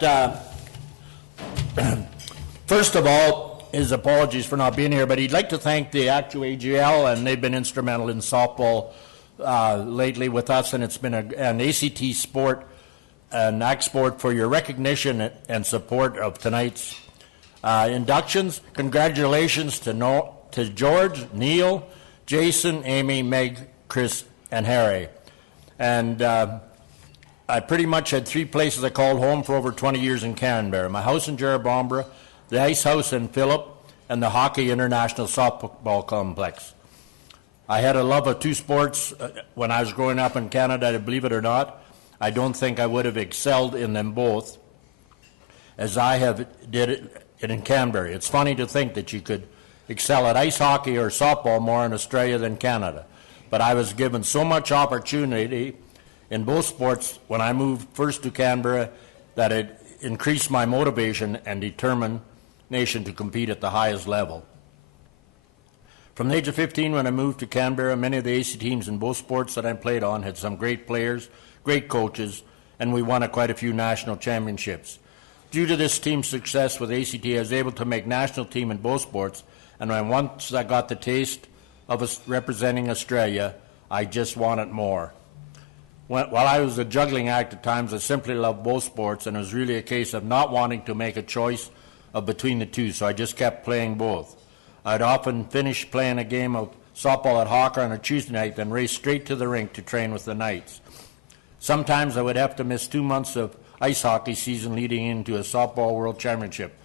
first of all, his apologies for not being here, but he'd like to thank the ActewAGL, and they've been instrumental in softball lately with us, and it's been an ACTSPORT and ActewAGL for your recognition and support of tonight's inductions. Congratulations to George, Neil, Jason, Amy, Meg, Chris, and Harry. And I pretty much had three places I called home for over 20 years in Canberra. My house in Jerrabomberra, the Ice House in Phillip, and the Hockey International Softball Complex. I had a love of two sports when I was growing up in Canada, believe it or not. I don't think I would have excelled in them both as I have did it in Canberra. It's funny to think that you could excel at ice hockey or softball more in Australia than Canada. But I was given so much opportunity in both sports when I moved first to Canberra that it increased my motivation and determination to compete at the highest level. From the age of 15 when I moved to Canberra, many of the AC teams in both sports that I played on had some great players, great coaches, and we won quite a few national championships. Due to this team's success with ACT, I was able to make national team in both sports, and once I got the taste of us representing Australia, I just wanted more. While I was a juggling act at times, I simply loved both sports, and it was really a case of not wanting to make a choice of between the two, so I just kept playing both. I'd often finish playing a game of softball at Hawker on a Tuesday night, then race straight to the rink to train with the Knights. Sometimes I would have to miss 2 months of ice hockey season leading into a softball world championship,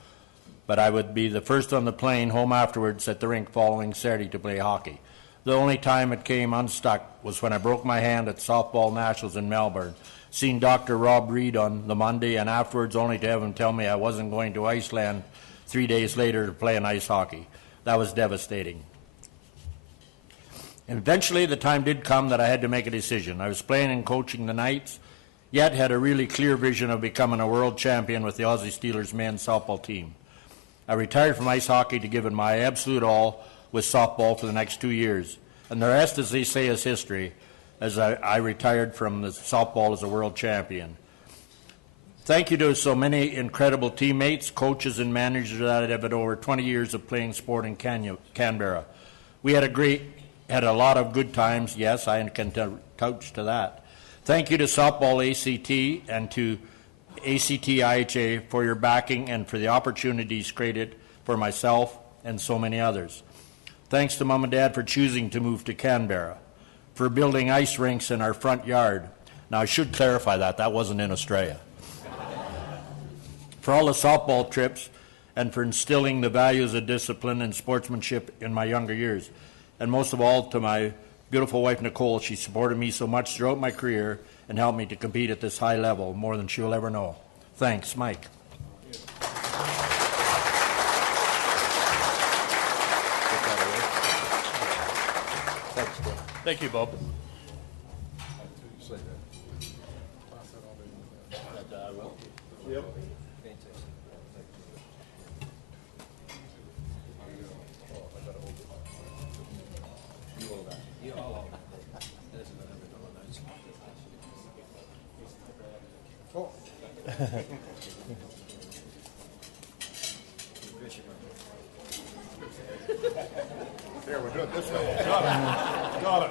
but I would be the first on the plane home afterwards at the rink following Saturday to play hockey. The only time it came unstuck was when I broke my hand at softball nationals in Melbourne, seeing Dr. Rob Reed on the Monday, and afterwards only to have him tell me I wasn't going to Iceland 3 days later to play in ice hockey. That was devastating. And eventually the time did come that I had to make a decision. I was playing and coaching the Knights, yet had a really clear vision of becoming a world champion with the Aussie Steelers men's softball team. I retired from ice hockey to give it my absolute all with softball for the next 2 years. And the rest, as they say, is history, as I retired from the softball as a world champion. Thank you to so many incredible teammates, coaches, and managers that I have had over 20 years of playing sport in Canberra. We had a lot of good times, yes, I can couch to that. Thank you to Softball ACT and to ACT-IHA for your backing and for the opportunities created for myself and so many others. Thanks to Mom and Dad for choosing to move to Canberra, for building ice rinks in our front yard. Now, I should clarify that wasn't in Australia. For all the softball trips, and for instilling the values of discipline and sportsmanship in my younger years. And most of all, to my beautiful wife, Nicole. She supported me so much throughout my career and helped me to compete at this high level, more than she'll ever know. Thanks, Mike. Thank you, Bob. Yep. Here, we'll do it this way. Got it. Got it.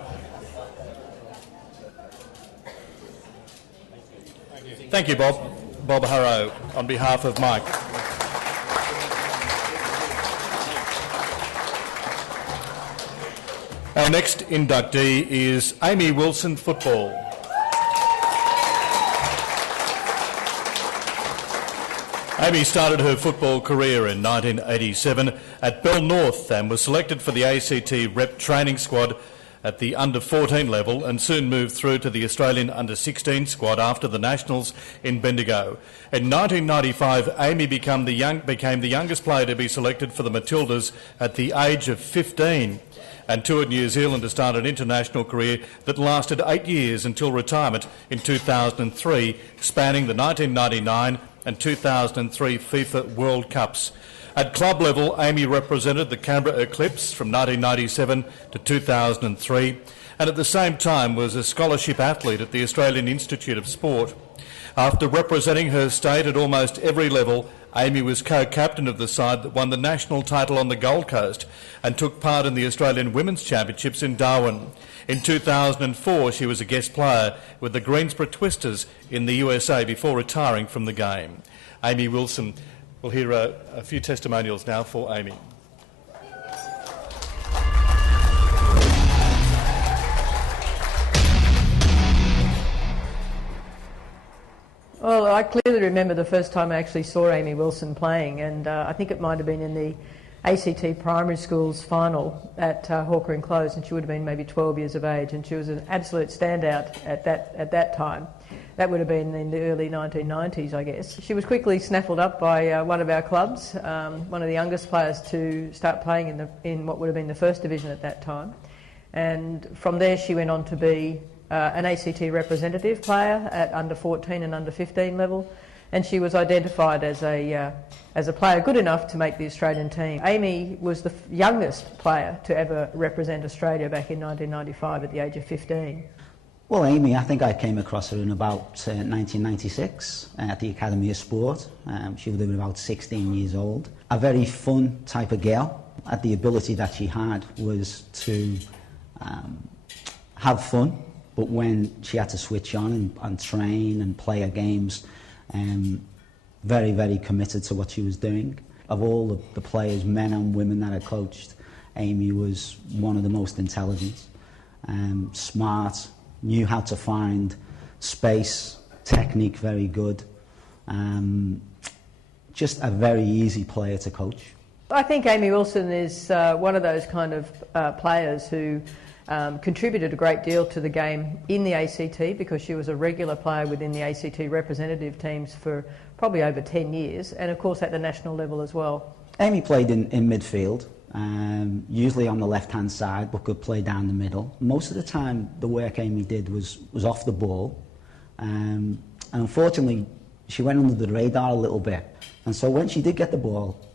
Thank you, Bob. Bob Harrow, on behalf of Mike. Our next inductee is Amy Wilson, football. Amy started her football career in 1987 at Bell North and was selected for the ACT Rep training squad at the under-14 level and soon moved through to the Australian under-16 squad after the Nationals in Bendigo. In 1995, Amy became the youngest player to be selected for the Matildas at the age of 15 and toured New Zealand to start an international career that lasted 8 years until retirement in 2003, spanning the 1999 and 2003 FIFA World Cups. At club level, Amy represented the Canberra Eclipse from 1997 to 2003 and at the same time was a scholarship athlete at the Australian Institute of Sport. After representing her state at almost every level, Amy was co-captain of the side that won the national title on the Gold Coast and took part in the Australian Women's Championships in Darwin. In 2004, she was a guest player with the Greensboro Twisters in the USA before retiring from the game. Amy Wilson. We'll hear a few testimonials now for Amy. Well, I clearly remember the first time I actually saw Amy Wilson playing, and I think it might have been in the ACT Primary School's final at Hawker and Close, and she would have been maybe 12 years of age, and she was an absolute standout at that time. That would have been in the early 1990s, I guess. She was quickly snaffled up by one of our clubs, one of the youngest players to start playing in what would have been the first division at that time. And from there she went on to be an ACT representative player at under 14 and under 15 level, and she was identified as a player good enough to make the Australian team. Amy was the youngest player to ever represent Australia back in 1995 at the age of 15. Well, Amy, I think I came across her in about 1996 at the Academy of Sport. She would have been about 16 years old. A very fun type of girl. The ability that she had was to have fun, but when she had to switch on and train and play her games, very, very committed to what she was doing. Of all the players, men and women that I coached, Amy was one of the most intelligent, smart, knew how to find space, technique very good, just a very easy player to coach. I think Amy Wilson is one of those kind of players who contributed a great deal to the game in the ACT because she was a regular player within the ACT representative teams for probably over 10 years and of course at the national level as well. Amy played in midfield. Usually on the left-hand side, but could play down the middle. Most of the time, the work Amy did was off the ball. And unfortunately, she went under the radar a little bit. And so when she did get the ball,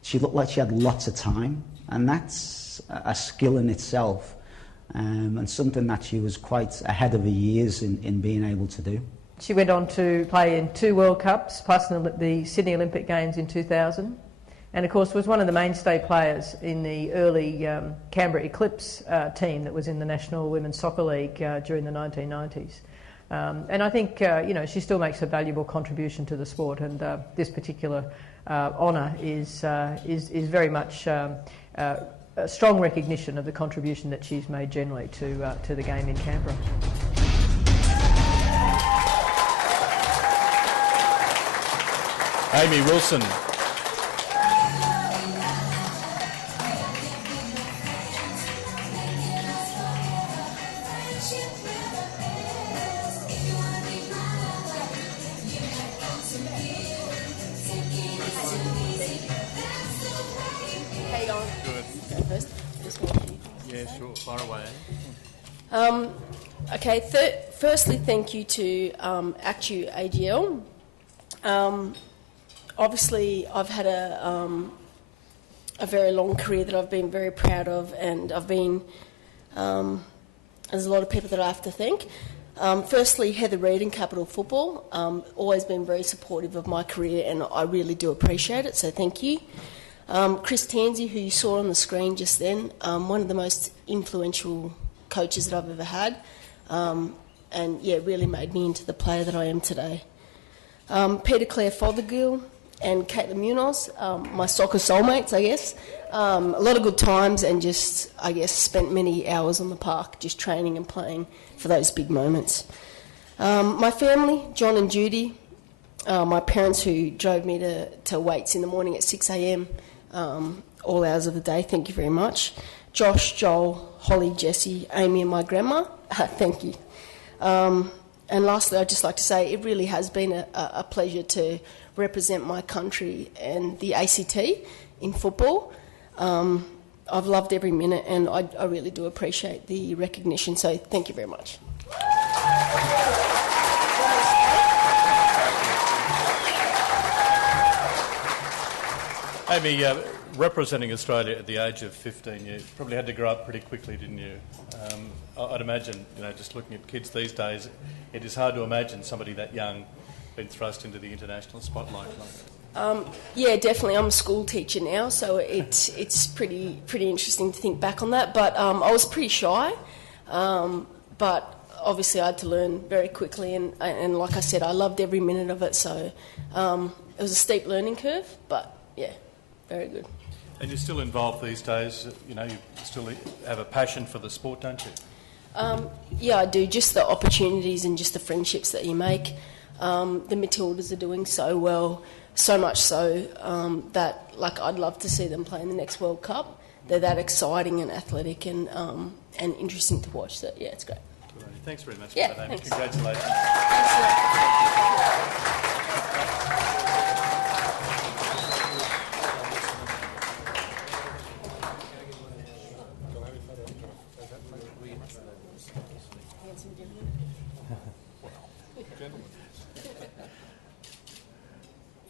she looked like she had lots of time. And that's a skill in itself, and something that she was quite ahead of her years in being able to do. She went on to play in 2 World Cups, plus the Sydney Olympic Games in 2000. And of course was one of the mainstay players in the early Canberra Eclipse team that was in the National Women's Soccer League during the 1990s. And I think, she still makes a valuable contribution to the sport, and this particular honour is very much a strong recognition of the contribution that she's made generally to the game in Canberra. Amy Wilson. Okay, firstly, thank you to ActewAGL. Obviously, I've had a very long career that I've been very proud of, and I've been, there's a lot of people that I have to thank. Firstly, Heather Reid in Capital Football, always been very supportive of my career, and I really do appreciate it, so thank you. Chris Tansey, who you saw on the screen just then, one of the most influential coaches that I've ever had, and yeah, really made me into the player that I am today. Peter Clare Fothergill and Caitlin Munoz, my soccer soulmates, I guess. A lot of good times, and just, I guess, spent many hours on the park just training and playing for those big moments. My family, John and Judy, my parents who drove me to weights in the morning at 6 a.m, all hours of the day, thank you very much. Josh, Joel, Holly, Jessie, Amy and my grandma, thank you. And lastly, I'd just like to say it really has been a pleasure to represent my country and the ACT in football. I've loved every minute, and I really do appreciate the recognition, so thank you very much. Amy, representing Australia at the age of 15, you probably had to grow up pretty quickly, didn't you? I'd imagine, just looking at kids these days, it is hard to imagine somebody that young been thrust into the international spotlight. Yeah, definitely. I'm a school teacher now, so it's pretty interesting to think back on that. But I was pretty shy, but obviously I had to learn very quickly, and like I said, I loved every minute of it. So it was a steep learning curve, but yeah, very good. And you're still involved these days. You still have a passion for the sport, don't you? Yeah, I do. Just the opportunities and just the friendships that you make. The Matildas are doing so well, so much so that I'd love to see them play in the next World Cup. They're that exciting and athletic and interesting to watch. So yeah, it's great. Thanks very much for yeah, that, Amy. Thanks. Congratulations.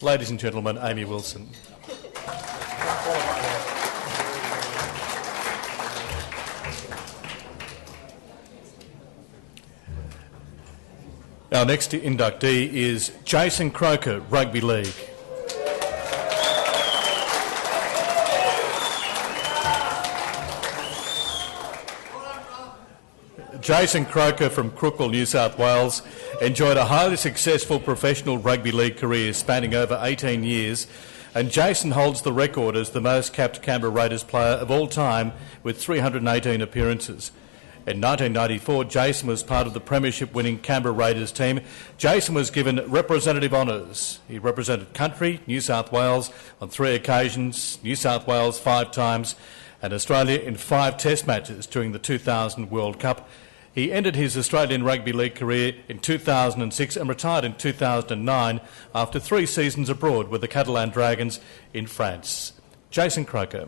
Ladies and gentlemen, Amy Wilson. Our next inductee is Jason Croker, Rugby League. Jason Croker from Crookwell, New South Wales, enjoyed a highly successful professional rugby league career spanning over 18 years, and Jason holds the record as the most capped Canberra Raiders player of all time with 318 appearances. In 1994, Jason was part of the premiership-winning Canberra Raiders team. Jason was given representative honours. He represented country, New South Wales, on 3 occasions, New South Wales 5 times, and Australia in 5 test matches during the 2000 World Cup. He ended his Australian Rugby League career in 2006 and retired in 2009 after 3 seasons abroad with the Catalan Dragons in France. Jason Croker.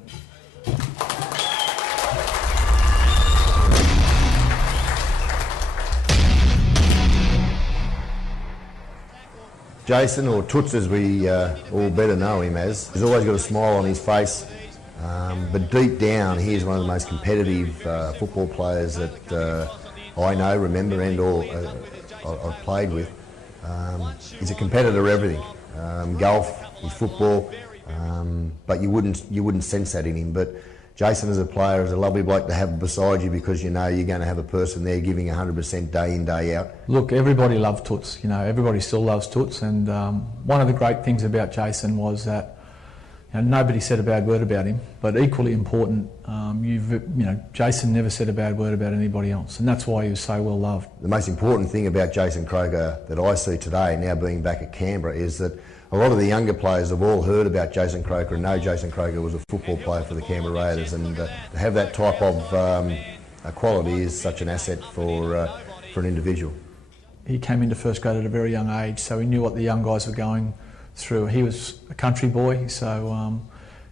Jason, or Toots as we all better know him as, has always got a smile on his face, but deep down he is one of the most competitive football players that I know, remember, and or I've played with. He's a competitor everything, golf, his football, but you wouldn't sense that in him. But Jason as a player is a lovely bloke to have beside you because you know you're going to have a person there giving 100% day in, day out. Look, everybody loved Toots. You know, everybody still loves Toots, and one of the great things about Jason was that nobody said a bad word about him. But equally important, Jason never said a bad word about anybody else, and that's why he was so well loved. The most important thing about Jason Croker that I see today, now being back at Canberra, is that a lot of the younger players have all heard about Jason Croker and know Jason Croker was a football player for the Canberra Raiders, and to have that type of quality is such an asset for an individual. He came into first grade at a very young age, so he knew what the young guys were going through. He was a country boy, so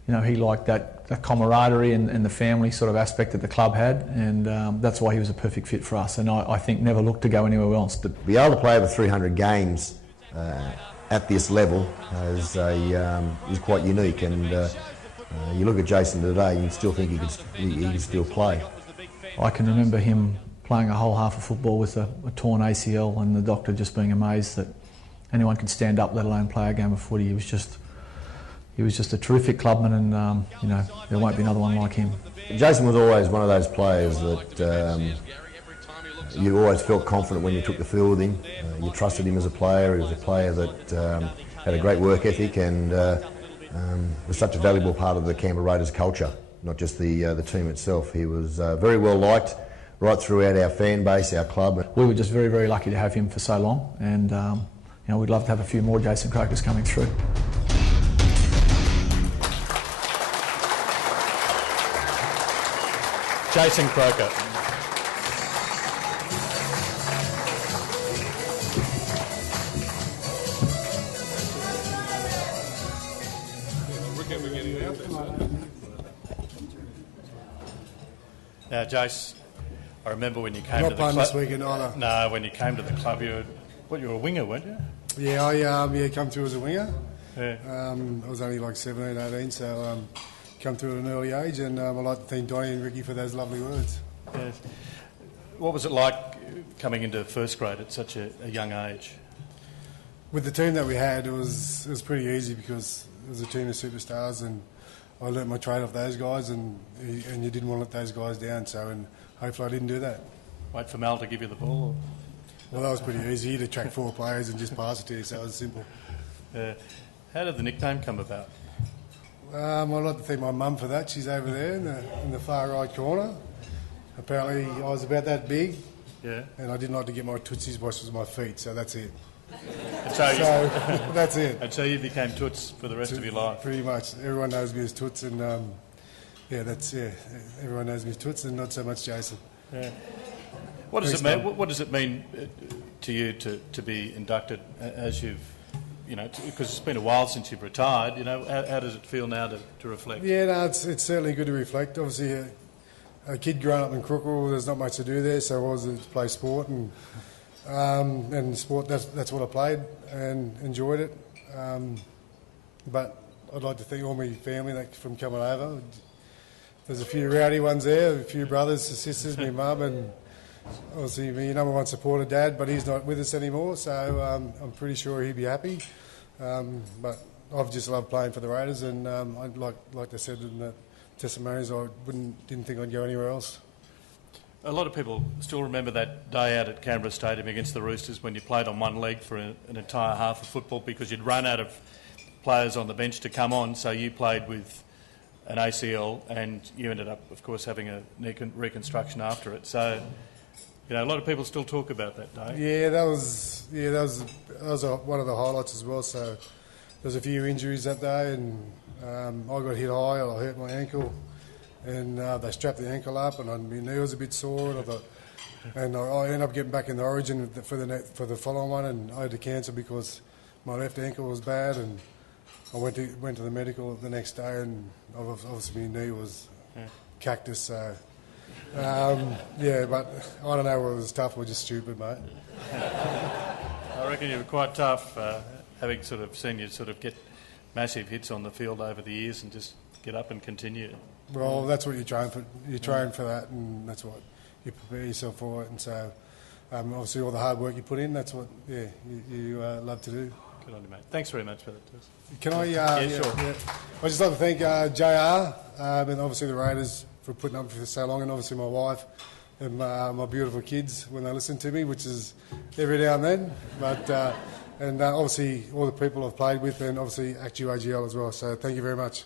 he liked that camaraderie and the family sort of aspect that the club had, and that's why he was a perfect fit for us, and I think never looked to go anywhere else. To be able to play over 300 games at this level is quite unique, and you look at Jason today, you still think he can still play. I can remember him playing a whole half of football with a torn ACL, and the doctor just being amazed that anyone could stand up, let alone play a game of footy. He was just a terrific clubman, and there won't be another one like him. Jason was always one of those players that you always felt confident when you took the field with him. You trusted him as a player. He was a player that had a great work ethic and was such a valuable part of the Canberra Raiders culture, not just the team itself. He was very well liked right throughout our fan base, our club. We were just very, very lucky to have him for so long, and we'd love to have a few more Jason Crokers coming through. Jason Croker. Now, Jace, I remember when you came to the club. Not playing this weekend either. No, when you came to the club, you were a winger, weren't you? Yeah, I come through as a winger. Yeah. I was only like 17, 18, so come through at an early age, and I'd like to thank Donnie and Ricky for those lovely words. Yes. What was it like coming into first grade at such a young age? With the team that we had, it was pretty easy because it was a team of superstars, and I learnt my trade off those guys, and you didn't want to let those guys down, and hopefully I didn't do that. Wait for Mal to give you the ball? Well, that was pretty easy. He'd attract 4 players and just pass it to you, so it was simple. How did the nickname come about? I'd like to thank my mum for that. She's over there in the far right corner. Apparently I was about that big, and I didn't like to get my tootsies washed with my feet, so that's it. So that's it. And so you became Toots for the rest of your life? Pretty much. Everyone knows me as Toots, and everyone knows me as Toots, and not so much Jason. Yeah. What does it mean? What does it mean to you to be inducted as you've, because it's been a while since you've retired? How does it feel now to reflect? Yeah, no, it's certainly good to reflect. Obviously, a kid growing up in Crookville, there's not much to do there, so I was to play sport, and sport, that's what I played and enjoyed it. But I'd like to thank all my family from coming over. There's a few rowdy ones there, a few brothers and sisters, my mum, and obviously my number one supporter, Dad, but he's not with us anymore, so I'm pretty sure he'd be happy. But I've just loved playing for the Raiders, and like I said in the testimonies, I didn't think I'd go anywhere else. A lot of people still remember that day out at Canberra Stadium against the Roosters when you played on one leg for an entire half of football because you'd run out of players on the bench to come on, so you played with an ACL and you ended up, of course, having a knee reconstruction after it. So, a lot of people still talk about that day. Yeah, that was one of the highlights as well. So there's a few injuries that day, and I got hit high, I hurt my ankle, and they strapped the ankle up, and my knee was a bit sore, and I ended up getting back in the Origin for the following one, and I had to cancel because my left ankle was bad, and I went to the medical the next day, and obviously my knee was cactus. So but I don't know whether it was tough or just stupid, mate. I reckon you were quite tough, having sort of seen you sort of get massive hits on the field over the years and just get up and continue. Well, that's what you train for. You train for that, and that's what you prepare yourself for it. And so, obviously, all the hard work you put in, that's what you love to do. Good on you, mate. Thanks very much for that, Tess. Can I? Yeah, sure. I'd just like to thank JR and obviously the Raiders for putting up for so long, and obviously my wife and my beautiful kids when they listen to me, which is every now and then. But and obviously all the people I've played with, and obviously ActewAGL as well. So thank you very much.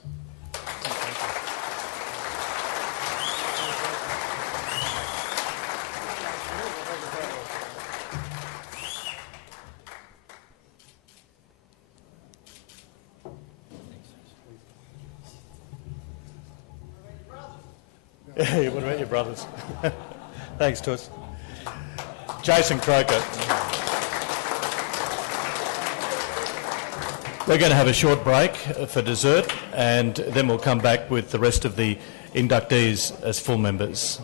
Hey, what about your brothers? Thanks, Tuss. Jason Croker. We're going to have a short break for dessert, and then we'll come back with the rest of the inductees as full members.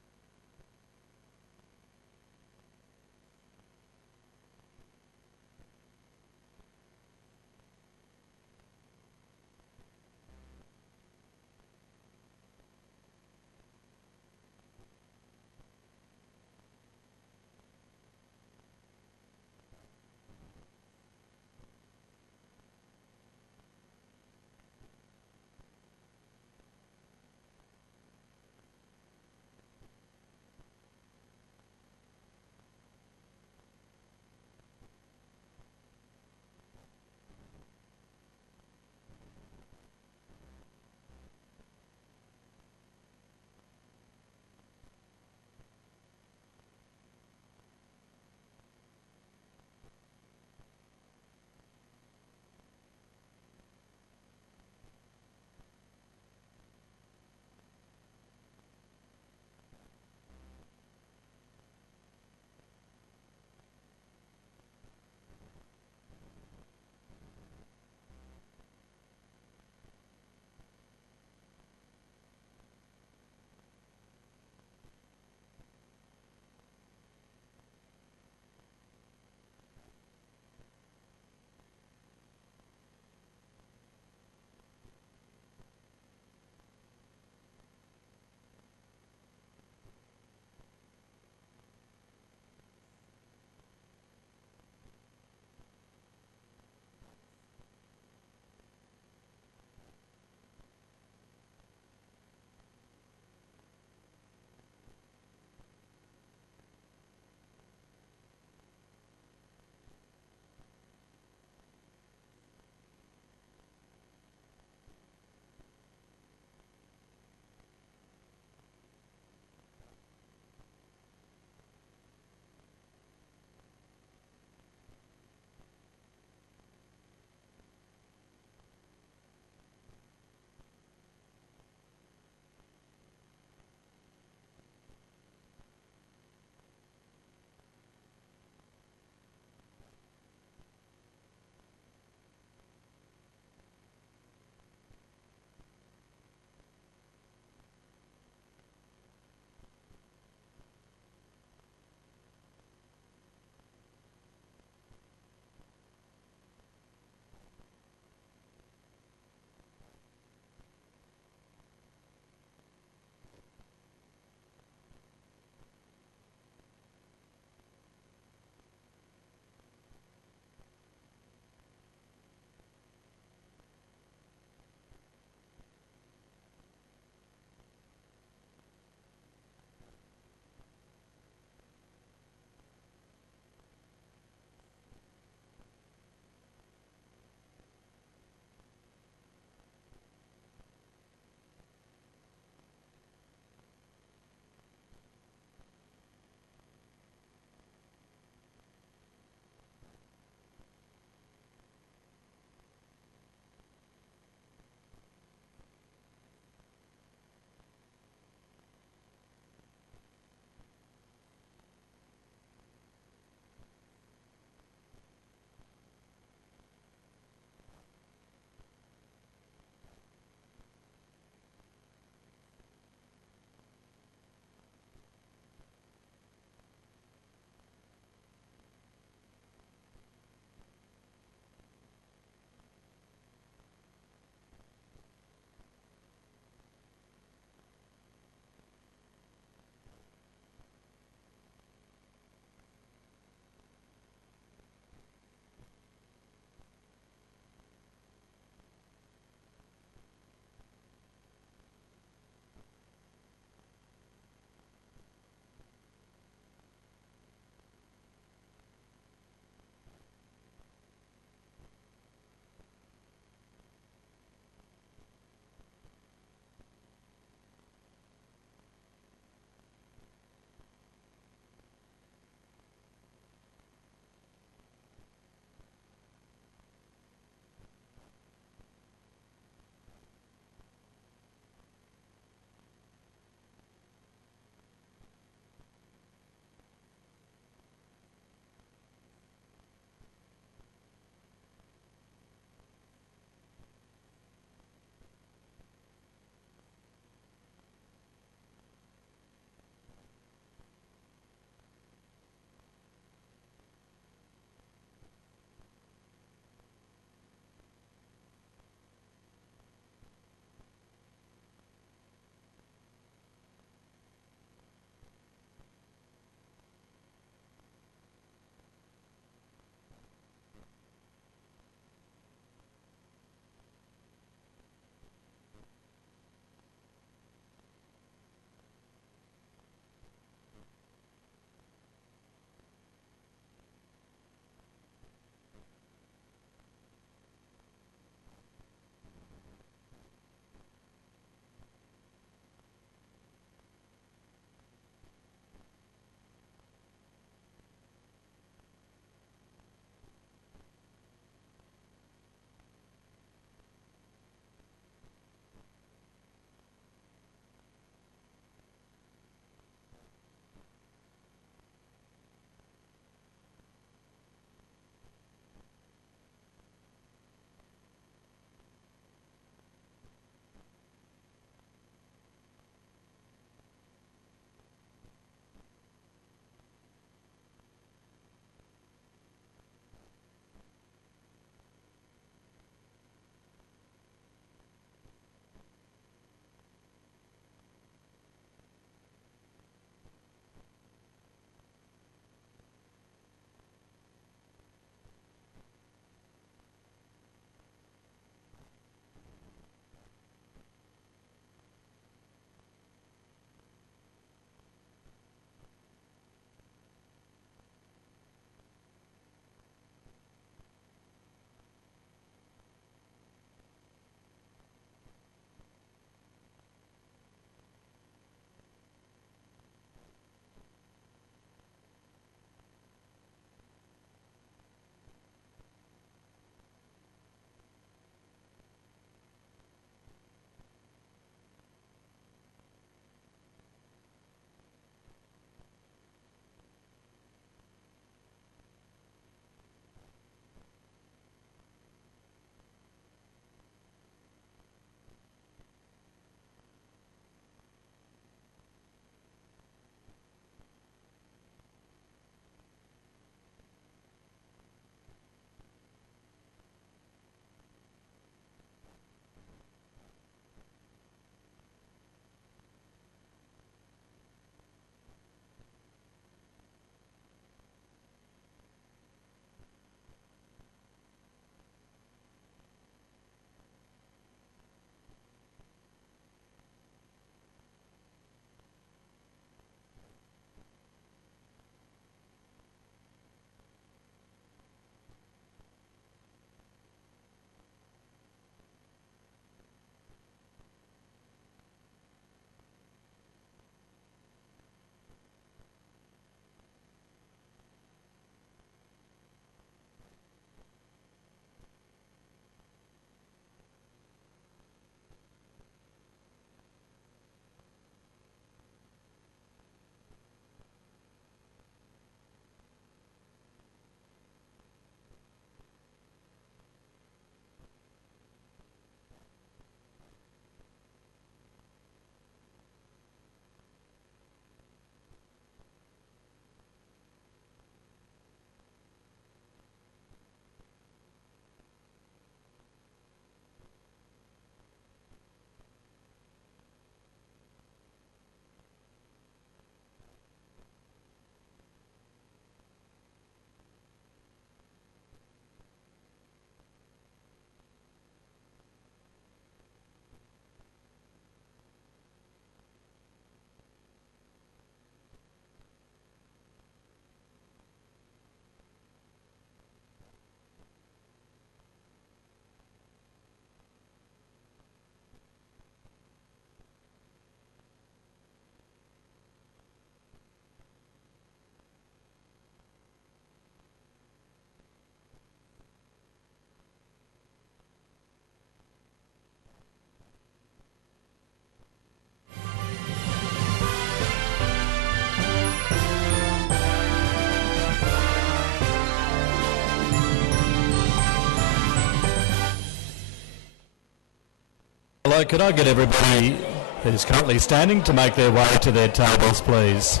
could I get everybody who's currently standing to make their way to their tables, please?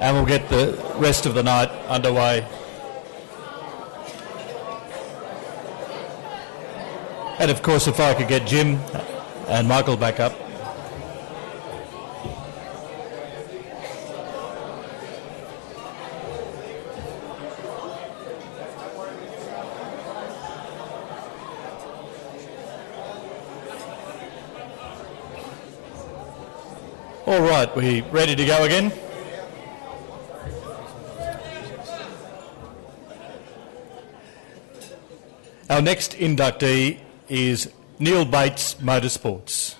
And we'll get the rest of the night underway. And of course, if I could get Jim and Michael back up. All right, we ready to go again? Our next inductee is Neil Bates Motorsports.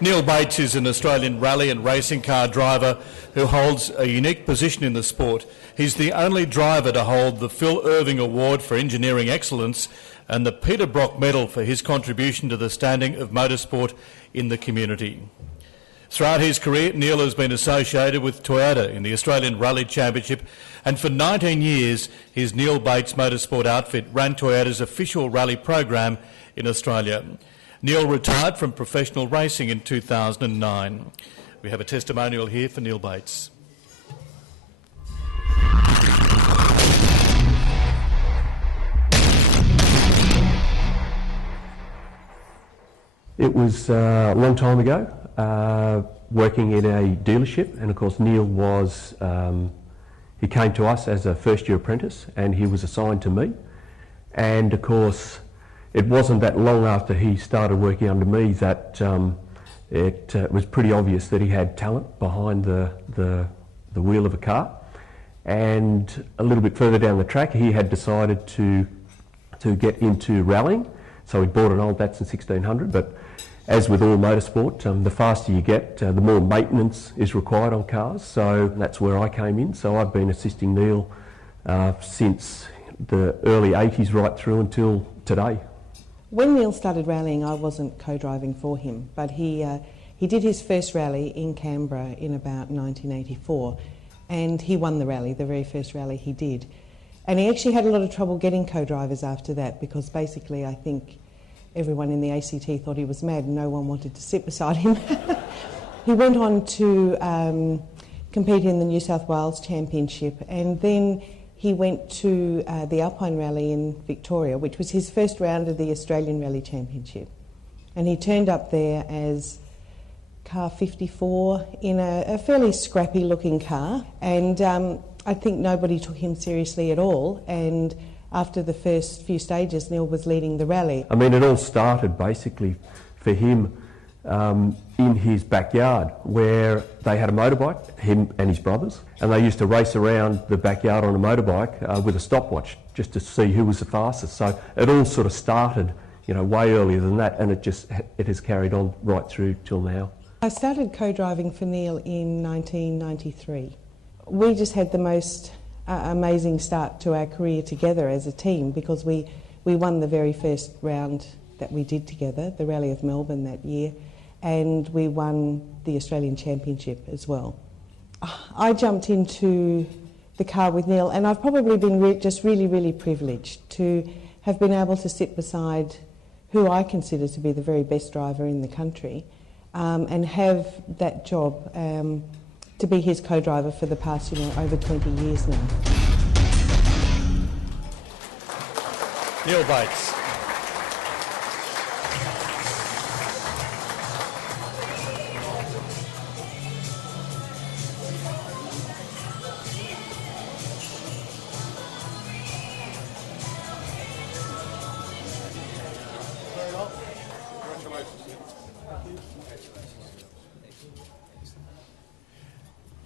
Neil Bates is an Australian rally and racing car driver who holds a unique position in the sport. He's the only driver to hold the Phil Irving Award for Engineering Excellence and the Peter Brock Medal for his contribution to the standing of motorsport in the community. Throughout his career, Neil has been associated with Toyota in the Australian Rally Championship, and for 19 years his Neil Bates Motorsport outfit ran Toyota's official rally program in Australia. Neil retired from professional racing in 2009. We have a testimonial here for Neil Bates. It was a long time ago, working in a dealership, and of course Neil was, he came to us as a first year apprentice and he was assigned to me, and of course it wasn't that long after he started working under me that it was pretty obvious that he had talent behind the wheel of a car. And a little bit further down the track he had decided to get into rallying, so he bought an old Datsun 1600, but as with all motorsport, the faster you get, the more maintenance is required on cars, so that's where I came in. So I've been assisting Neil since the early 80s right through until today. When Neil started rallying, I wasn't co-driving for him, but he did his first rally in Canberra in about 1984, and he won the rally, the very first rally he did. And he actually had a lot of trouble getting co-drivers after that, because basically I think everyone in the ACT thought he was mad and no one wanted to sit beside him. He went on to compete in the New South Wales Championship, and then he went to the Alpine Rally in Victoria, which was his first round of the Australian Rally Championship. And he turned up there as car 54 in a fairly scrappy looking car, and I think nobody took him seriously at all, and after the first few stages Neil was leading the rally. I mean, it all started basically for him in his backyard, where they had a motorbike, him and his brothers, and they used to race around the backyard on a motorbike with a stopwatch just to see who was the fastest. So it all sort of started, you know, way earlier than that, and it has carried on right through till now. I started co-driving for Neil in 1993. We just had the most amazing start to our career together as a team, because we won the very first round that we did together, the Rally of Melbourne that year, and we won the Australian Championship as well. I jumped into the car with Neil, and I've probably been just really, really privileged to have been able to sit beside who I consider to be the very best driver in the country, and have that job to be his co-driver for the past, over 20 years now. Neil Bates.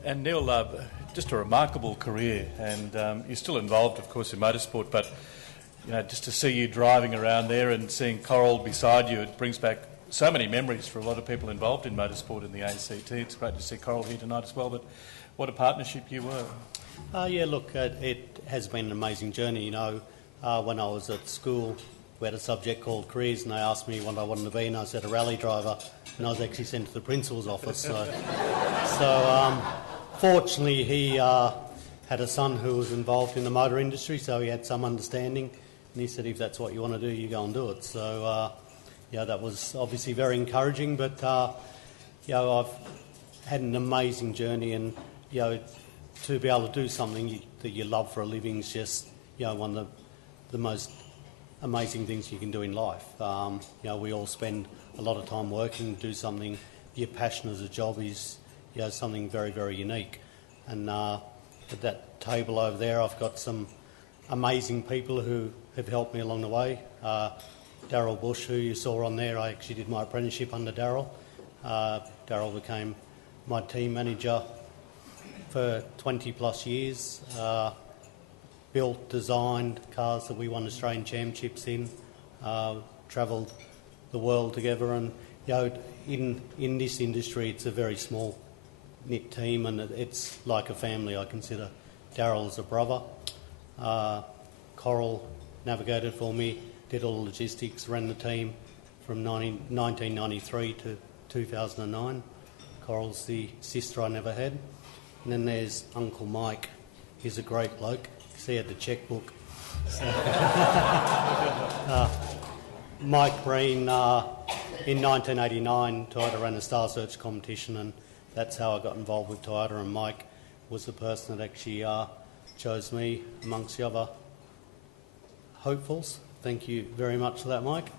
And Neil, just a remarkable career, and you're still involved, of course, in motorsport, but just to see you driving around there and seeing Coral beside you, it brings back so many memories for a lot of people involved in motorsport in the ACT. It's great to see Coral here tonight as well, but what a partnership you were. Yeah, look, it has been an amazing journey. When I was at school, we had a subject called careers, and they asked me what I wanted to be, and I said a rally driver, and I was actually sent to the principal's office. Fortunately, he had a son who was involved in the motor industry, so he had some understanding, and he said, if that's what you want to do, you go and do it. So, that was obviously very encouraging, but, I've had an amazing journey, and, to be able to do something that you love for a living is just, one of the most amazing things you can do in life. We all spend a lot of time working, do something, your passion as a job is, something very, very unique. And at that table over there, I've got some amazing people who have helped me along the way. Darryl Bush, who you saw on there, I actually did my apprenticeship under Darryl. Darryl became my team manager for 20 plus years. Built, designed cars that we won Australian championships in, travelled the world together, and in this industry it's a very small knit team, and it's like a family. I consider Darryl as a brother. Coral navigated for me, did all the logistics, ran the team from 1993 to 2009. Coral's the sister I never had. And then there's Uncle Mike. He's a great bloke. He had the checkbook. Mike Breen, in 1989, Toyota ran a Star Search competition, and that's how I got involved with Toyota, and Mike was the person that actually chose me amongst the other hopefuls. Thank you very much for that, Mike.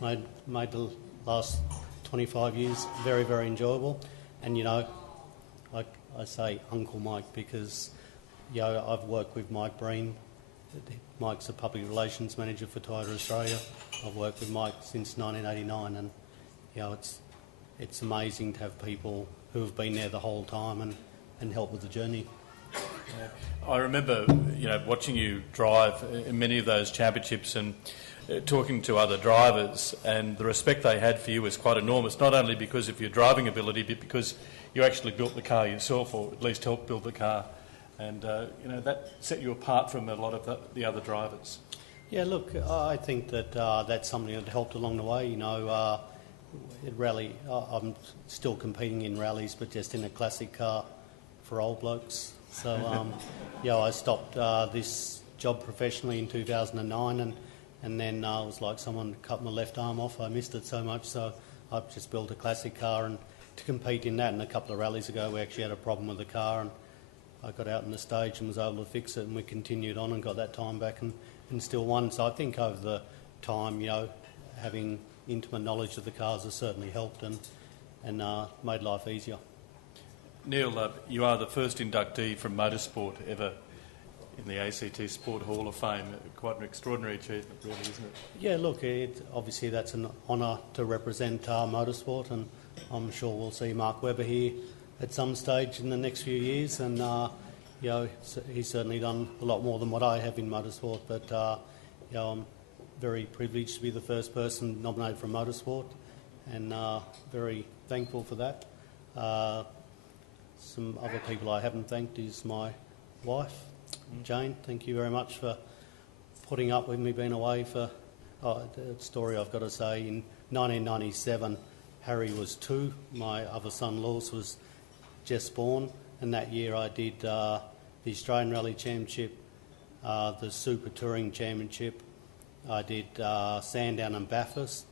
Made the last 25 years very, very enjoyable. And, I say Uncle Mike because I've worked with Mike Breen. Mike's a public relations manager for Toyota Australia. I've worked with Mike since 1989, and it's amazing to have people who have been there the whole time and help with the journey. Yeah. I remember, watching you drive in many of those championships and talking to other drivers, and the respect they had for you was quite enormous, not only because of your driving ability, but because you actually built the car yourself, or at least helped build the car. And, that set you apart from a lot of the other drivers. Yeah, look, I think that that's something that helped along the way. I'm still competing in rallies, but just in a classic car for old blokes. So, I stopped this job professionally in 2009, and then it was like someone cut my left arm off. I missed it so much, so I've just built a classic car, and to compete in that. And a couple of rallies ago, we actually had a problem with the car, and I got out on the stage and was able to fix it, and we continued on and got that time back and still won. So I think over the time, having intimate knowledge of the cars has certainly helped and made life easier. Neil, you are the first inductee from motorsport ever in the ACT Sport Hall of Fame. Quite an extraordinary achievement, really, isn't it? Yeah, look, obviously that's an honour to represent motorsport, and I'm sure we'll see Mark Webber here at some stage in the next few years, and he's certainly done a lot more than what I have in motorsport, but I'm very privileged to be the first person nominated for motorsport, and very thankful for that. Some other people I haven't thanked is my wife, Jane. Thank you very much for putting up with me being away for... the story I've got to say, in 1997, Harry was 2. My other son, Lewis, was just born, and that year I did the Australian Rally Championship, the Super Touring Championship. I did Sandown and Bathurst,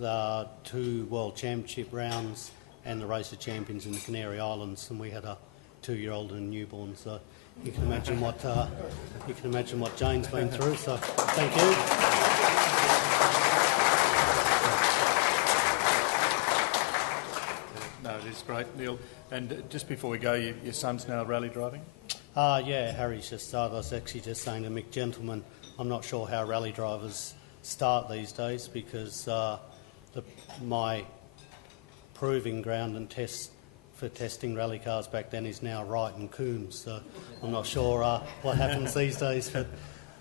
the 2 World Championship rounds, and the Race of Champions in the Canary Islands, and we had a 2-year-old and a newborn. So you can imagine what Jane's been through. So thank you. No, it is great, Neil. And just before we go, your son's now rally driving? Yeah, Harry's just started. I was actually just saying to Mick Gentleman, I'm not sure how rally drivers start these days, because my proving ground and test for testing rally cars back then is now Wright and Coombs. So I'm not sure what happens these days,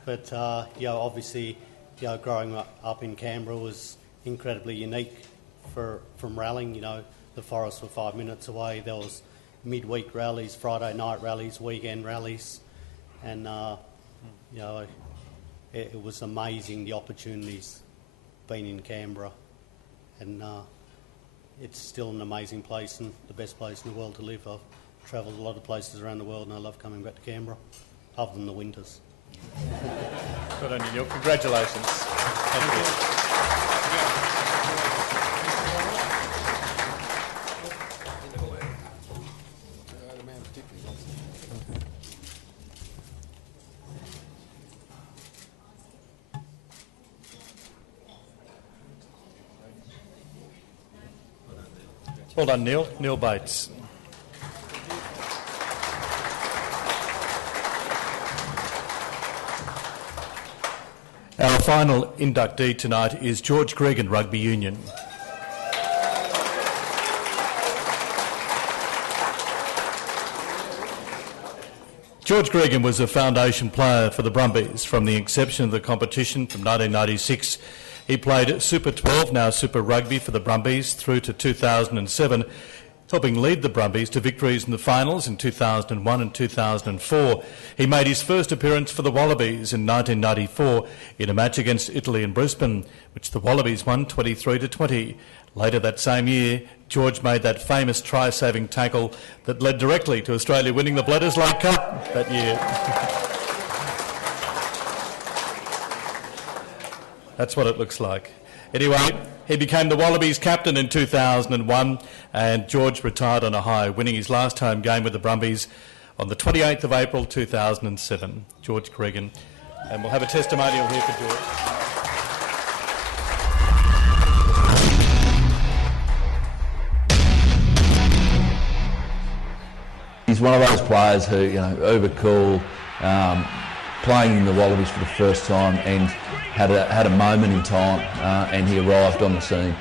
but obviously, growing up in Canberra was incredibly unique from rallying. The forests were 5 minutes away. There was midweek rallies, Friday night rallies, weekend rallies, and it was amazing, the opportunities being in Canberra, and it's still an amazing place and the best place in the world to live. I've travelled a lot of places around the world, and I love coming back to Canberra, other than the winters. Good on you, Neil. Congratulations. Thank you. Well done, Neil. Neil Bates. Our final inductee tonight is George Gregan, Rugby Union. George Gregan was a foundation player for the Brumbies from the inception of the competition from 1996. He played Super 12, now Super Rugby, for the Brumbies through to 2007, helping lead the Brumbies to victories in the finals in 2001 and 2004. He made his first appearance for the Wallabies in 1994 in a match against Italy in Brisbane, which the Wallabies won 23-20. Later that same year, George made that famous try-saving tackle that led directly to Australia winning the Bledisloe Cup that year. That's what it looks like. Anyway, he became the Wallabies captain in 2001, and George retired on a high, winning his last home game with the Brumbies on the 28th of April 2007. George Gregan. And we'll have a testimonial here for George. He's one of those players who, uber cool, playing in the Wallabies for the first time, and had a moment in time, and he arrived on the scene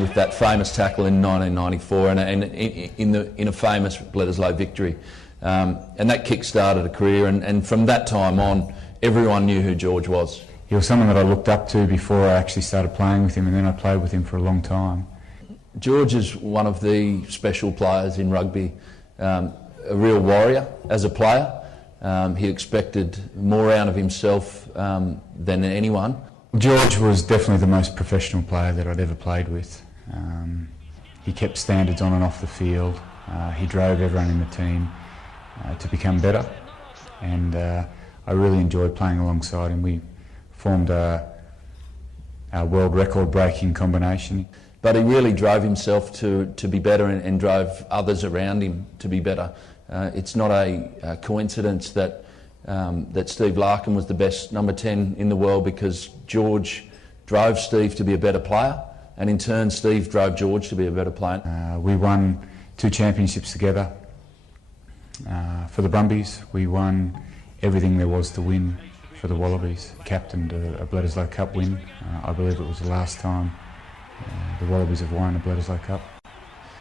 with that famous tackle in 1994 and in a famous Bledisloe victory, and that kick-started a career. And from that time on, everyone knew who George was. He was someone that I looked up to before I actually started playing with him, and then I played with him for a long time. George is one of the special players in rugby. A real warrior as a player. He expected more out of himself than anyone. George was definitely the most professional player that I'd ever played with. He kept standards on and off the field. He drove everyone in the team to become better, and I really enjoyed playing alongside him. We formed a world record-breaking combination. But he really drove himself to be better and drove others around him to be better. It's not a coincidence that Steve Larkin was the best number 10 in the world, because George drove Steve to be a better player, and in turn Steve drove George to be a better player. We won 2 championships together for the Brumbies. We won everything there was to win for the Wallabies. Captained a Bledisloe Cup win. I believe it was the last time the Wallabies have won a Bledisloe Cup.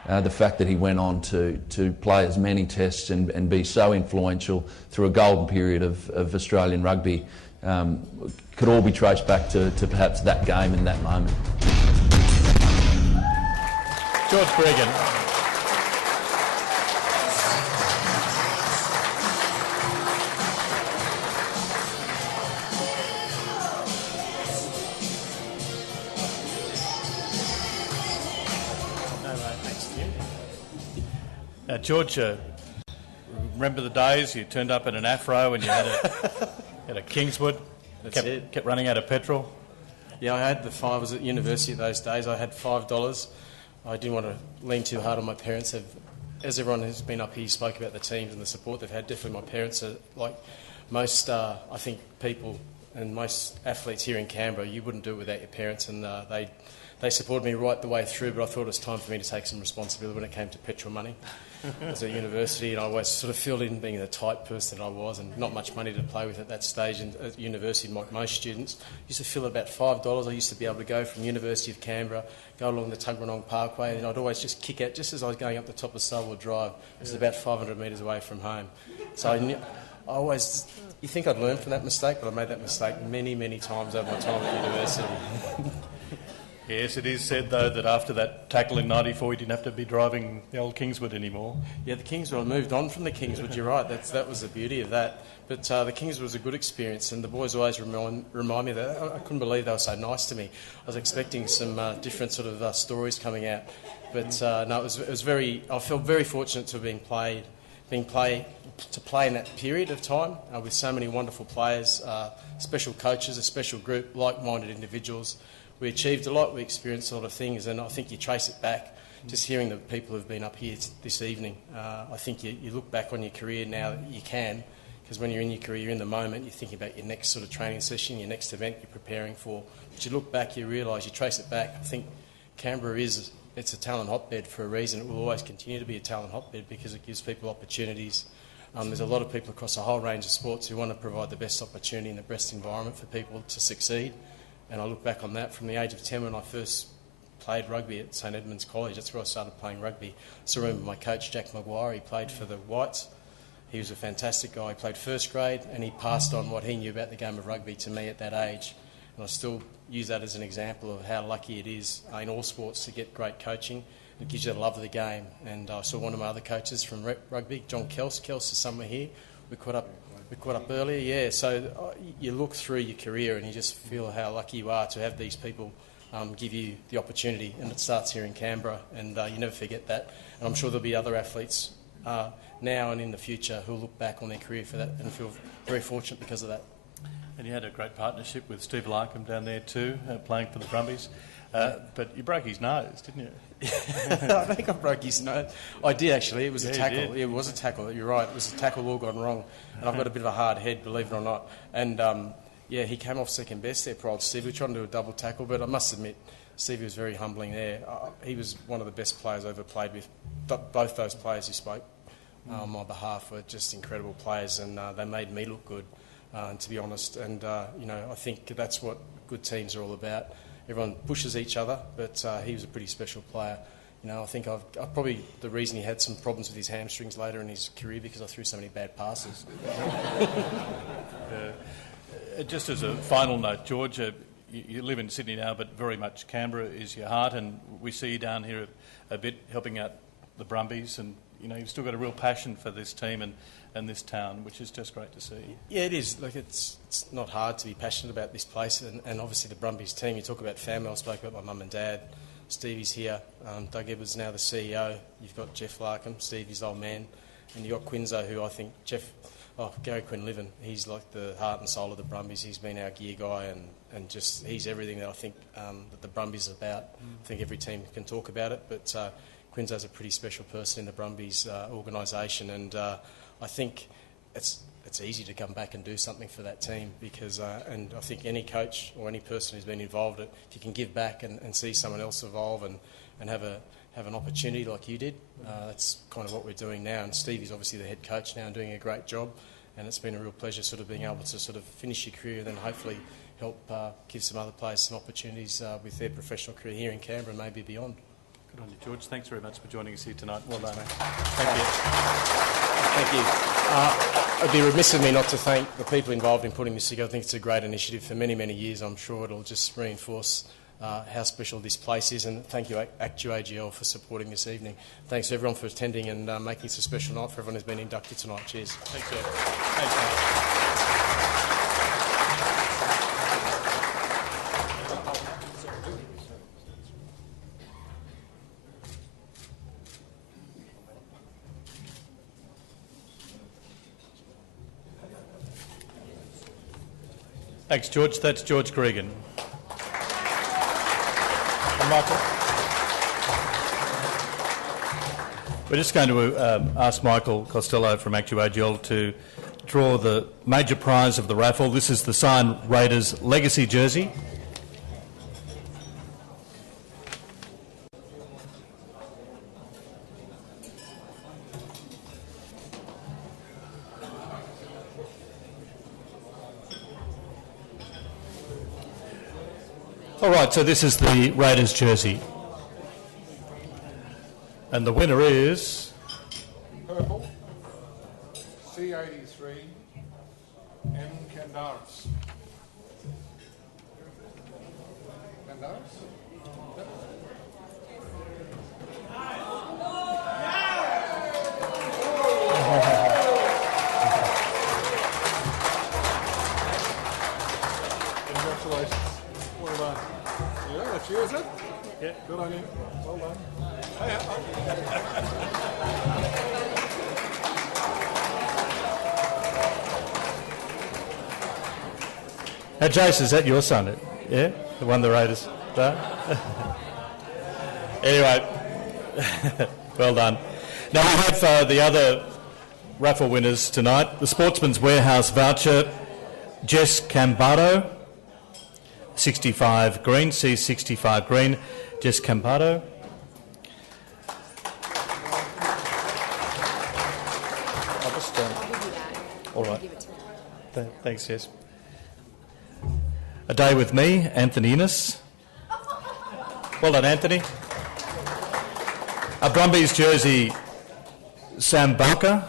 The fact that he went on to play as many tests and be so influential through a golden period of Australian rugby could all be traced back to perhaps that game and that moment. George Gregan. George, remember the days you turned up in an afro and you had a Kingswood, kept running out of petrol? Yeah, I I was at university those days. I had $5. I didn't want to lean too hard on my parents. As everyone who's been up here spoke about the teams and the support they've had, definitely my parents are like most, I think, people and most athletes here in Canberra. You wouldn't do it without your parents, and they supported me right the way through, but I thought it was time for me to take some responsibility when it came to petrol money. I was at university, and I always sort of filled in being the type person that I was, and not much money to play with at that stage. And at university, like most students, used to fill about $5. I used to be able to go from University of Canberra, go along the Tuggeranong Parkway, and I'd always just kick out just as I was going up the top of Selwood Drive. It was about 500 metres away from home. So I always, you think I'd learn from that mistake, but I made that mistake many, many times over my time at university. Yes, it is said, though, that after that tackle in 94, you didn't have to be driving the old Kingswood anymore. Yeah, the Kingswood, I moved on from the Kingswood, you're right, that was the beauty of that. But the Kingswood was a good experience, and the boys always remind me of that. I couldn't believe they were so nice to me. I was expecting some different sort of stories coming out. But no, it was very, I felt very fortunate to have been to play in that period of time with so many wonderful players, special coaches, a special group, like-minded individuals. We achieved a lot, we experienced a lot of things, and I think you trace it back, just hearing the people who've been up here this evening. I think you look back on your career now that you can, because when you're in your career, you're in the moment, you're thinking about your next sort of training session, your next event you're preparing for. But you look back, you realise, you trace it back. I think Canberra it's a talent hotbed for a reason. It will always continue to be a talent hotbed because it gives people opportunities. There's a lot of people across a whole range of sports who want to provide the best opportunity and the best environment for people to succeed. And I look back on that from the age of 10 when I first played rugby at St Edmunds College. That's where I started playing rugby. So I remember my coach, Jack Maguire, he played for the Whites. He was a fantastic guy. He played first grade and he passed on what he knew about the game of rugby to me at that age. And I still use that as an example of how lucky it is in all sports to get great coaching. It gives you the love of the game. And I saw one of my other coaches from rugby, John Kels. Kels is somewhere here. We caught up earlier, yeah. So you look through your career and you just feel how lucky you are to have these people give you the opportunity. And it starts here in Canberra, and you never forget that. And I'm sure there'll be other athletes now and in the future who'll look back on their career for that and feel very fortunate because of that. And you had a great partnership with Steve Larkham down there too, playing for the Brumbies. But you broke his nose, didn't you? I think I broke his nose. I did actually. It was a tackle. Yeah, it was a tackle. You're right. It was a tackle all gone wrong. And I've got a bit of a hard head, believe it or not. And yeah, he came off second best there for old Steve. We were trying to do a double tackle, but I must admit, Stevie was very humbling there. He was one of the best players I ever played with. Both those players who spoke on my behalf were just incredible players, and they made me look good, to be honest. And you know, I think that's what good teams are all about. Everyone pushes each other, but he was a pretty special player. You know, I think I've probably the reason he had some problems with his hamstrings later in his career because I threw so many bad passes. Just as a final note, George, you live in Sydney now, but very much Canberra is your heart, and we see you down here a bit helping out the Brumbies, and you know you've still got a real passion for this team and this town, which is just great to see. Yeah, it is. Like it's not hard to be passionate about this place, and obviously the Brumbies team. You talk about family. I spoke about my mum and dad. Stevie's here. Doug Edwards is now the CEO. You've got Jeff Larkham, Stevie's old man, and you've got Quinzo, who I think Gary Quinlivan. He's like the heart and soul of the Brumbies. He's been our gear guy, and just he's everything that I think that the Brumbies are about. I think every team can talk about it, but Quinzo's a pretty special person in the Brumbies organisation, and I think it's easy to come back and do something for that team because, and I think any coach or any person who's been involved, if you can give back and see someone else evolve and have an opportunity like you did, that's kind of what we're doing now. And Stevie's obviously the head coach now and doing a great job, and it's been a real pleasure sort of being able to sort of finish your career and then hopefully help give some other players some opportunities with their professional career here in Canberra and maybe beyond. Good on you, George. Thanks very much for joining us here tonight. Well done. Thank you. Thank you. It'd be remiss of me not to thank the people involved in putting this together. I think it's a great initiative for many, many years. I'm sure it'll just reinforce how special this place is. And thank you, ActewAGL, for supporting this evening. Thanks to everyone for attending and making this a special night for everyone who's been inducted tonight. Cheers. Thanks, George. Thanks, mate. Thanks, George. That's George Gregan. And Michael? We're just going to ask Michael Costello from ActewAGL to draw the major prize of the raffle. This is the signed Raiders Legacy jersey. All right, so this is the Raiders jersey. And the winner is... Purple, C83, M. Candaris. Candaris? Congratulations. Well done. Yeah, that's you, is it? Yeah. Good on you. Well done. Hey, Now, Jace, is that your son? Yeah? The one the Raiders? No? Anyway, well done. Now we have the other raffle winners tonight. The Sportsman's Warehouse voucher, Jess Cambato, 65 green, C65 green. Jess Cambato. I'll just, all right. Thanks, Jess. A Day With Me, Anthony Innes. Well done, Anthony. A Brumbies jersey, Sam Barker.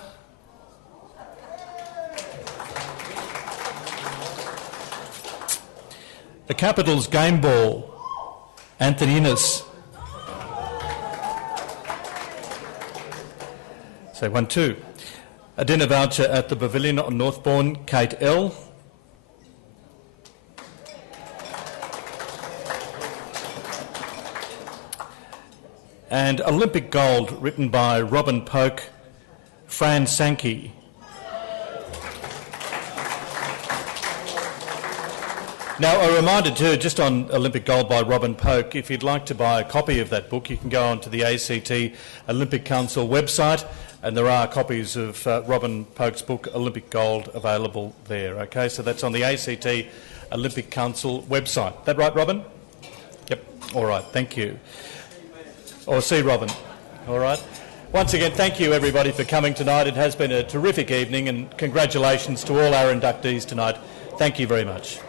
The Capitals game ball, Anthony Innes. So 1-2. A dinner voucher at the Pavilion on Northbourne, Kate L. And Olympic gold written by Robin Polk, Fran Sankey. Now, a reminder too, just on Olympic gold by Robin Polk, if you'd like to buy a copy of that book, you can go onto the ACT Olympic Council website, and there are copies of Robin Polk's book, Olympic Gold, available there. Okay, so that's on the ACT Olympic Council website. That right, Robin? Yep. All right, thank you. Or see Robin. All right. Once again, thank you everybody for coming tonight. It has been a terrific evening, and congratulations to all our inductees tonight. Thank you very much.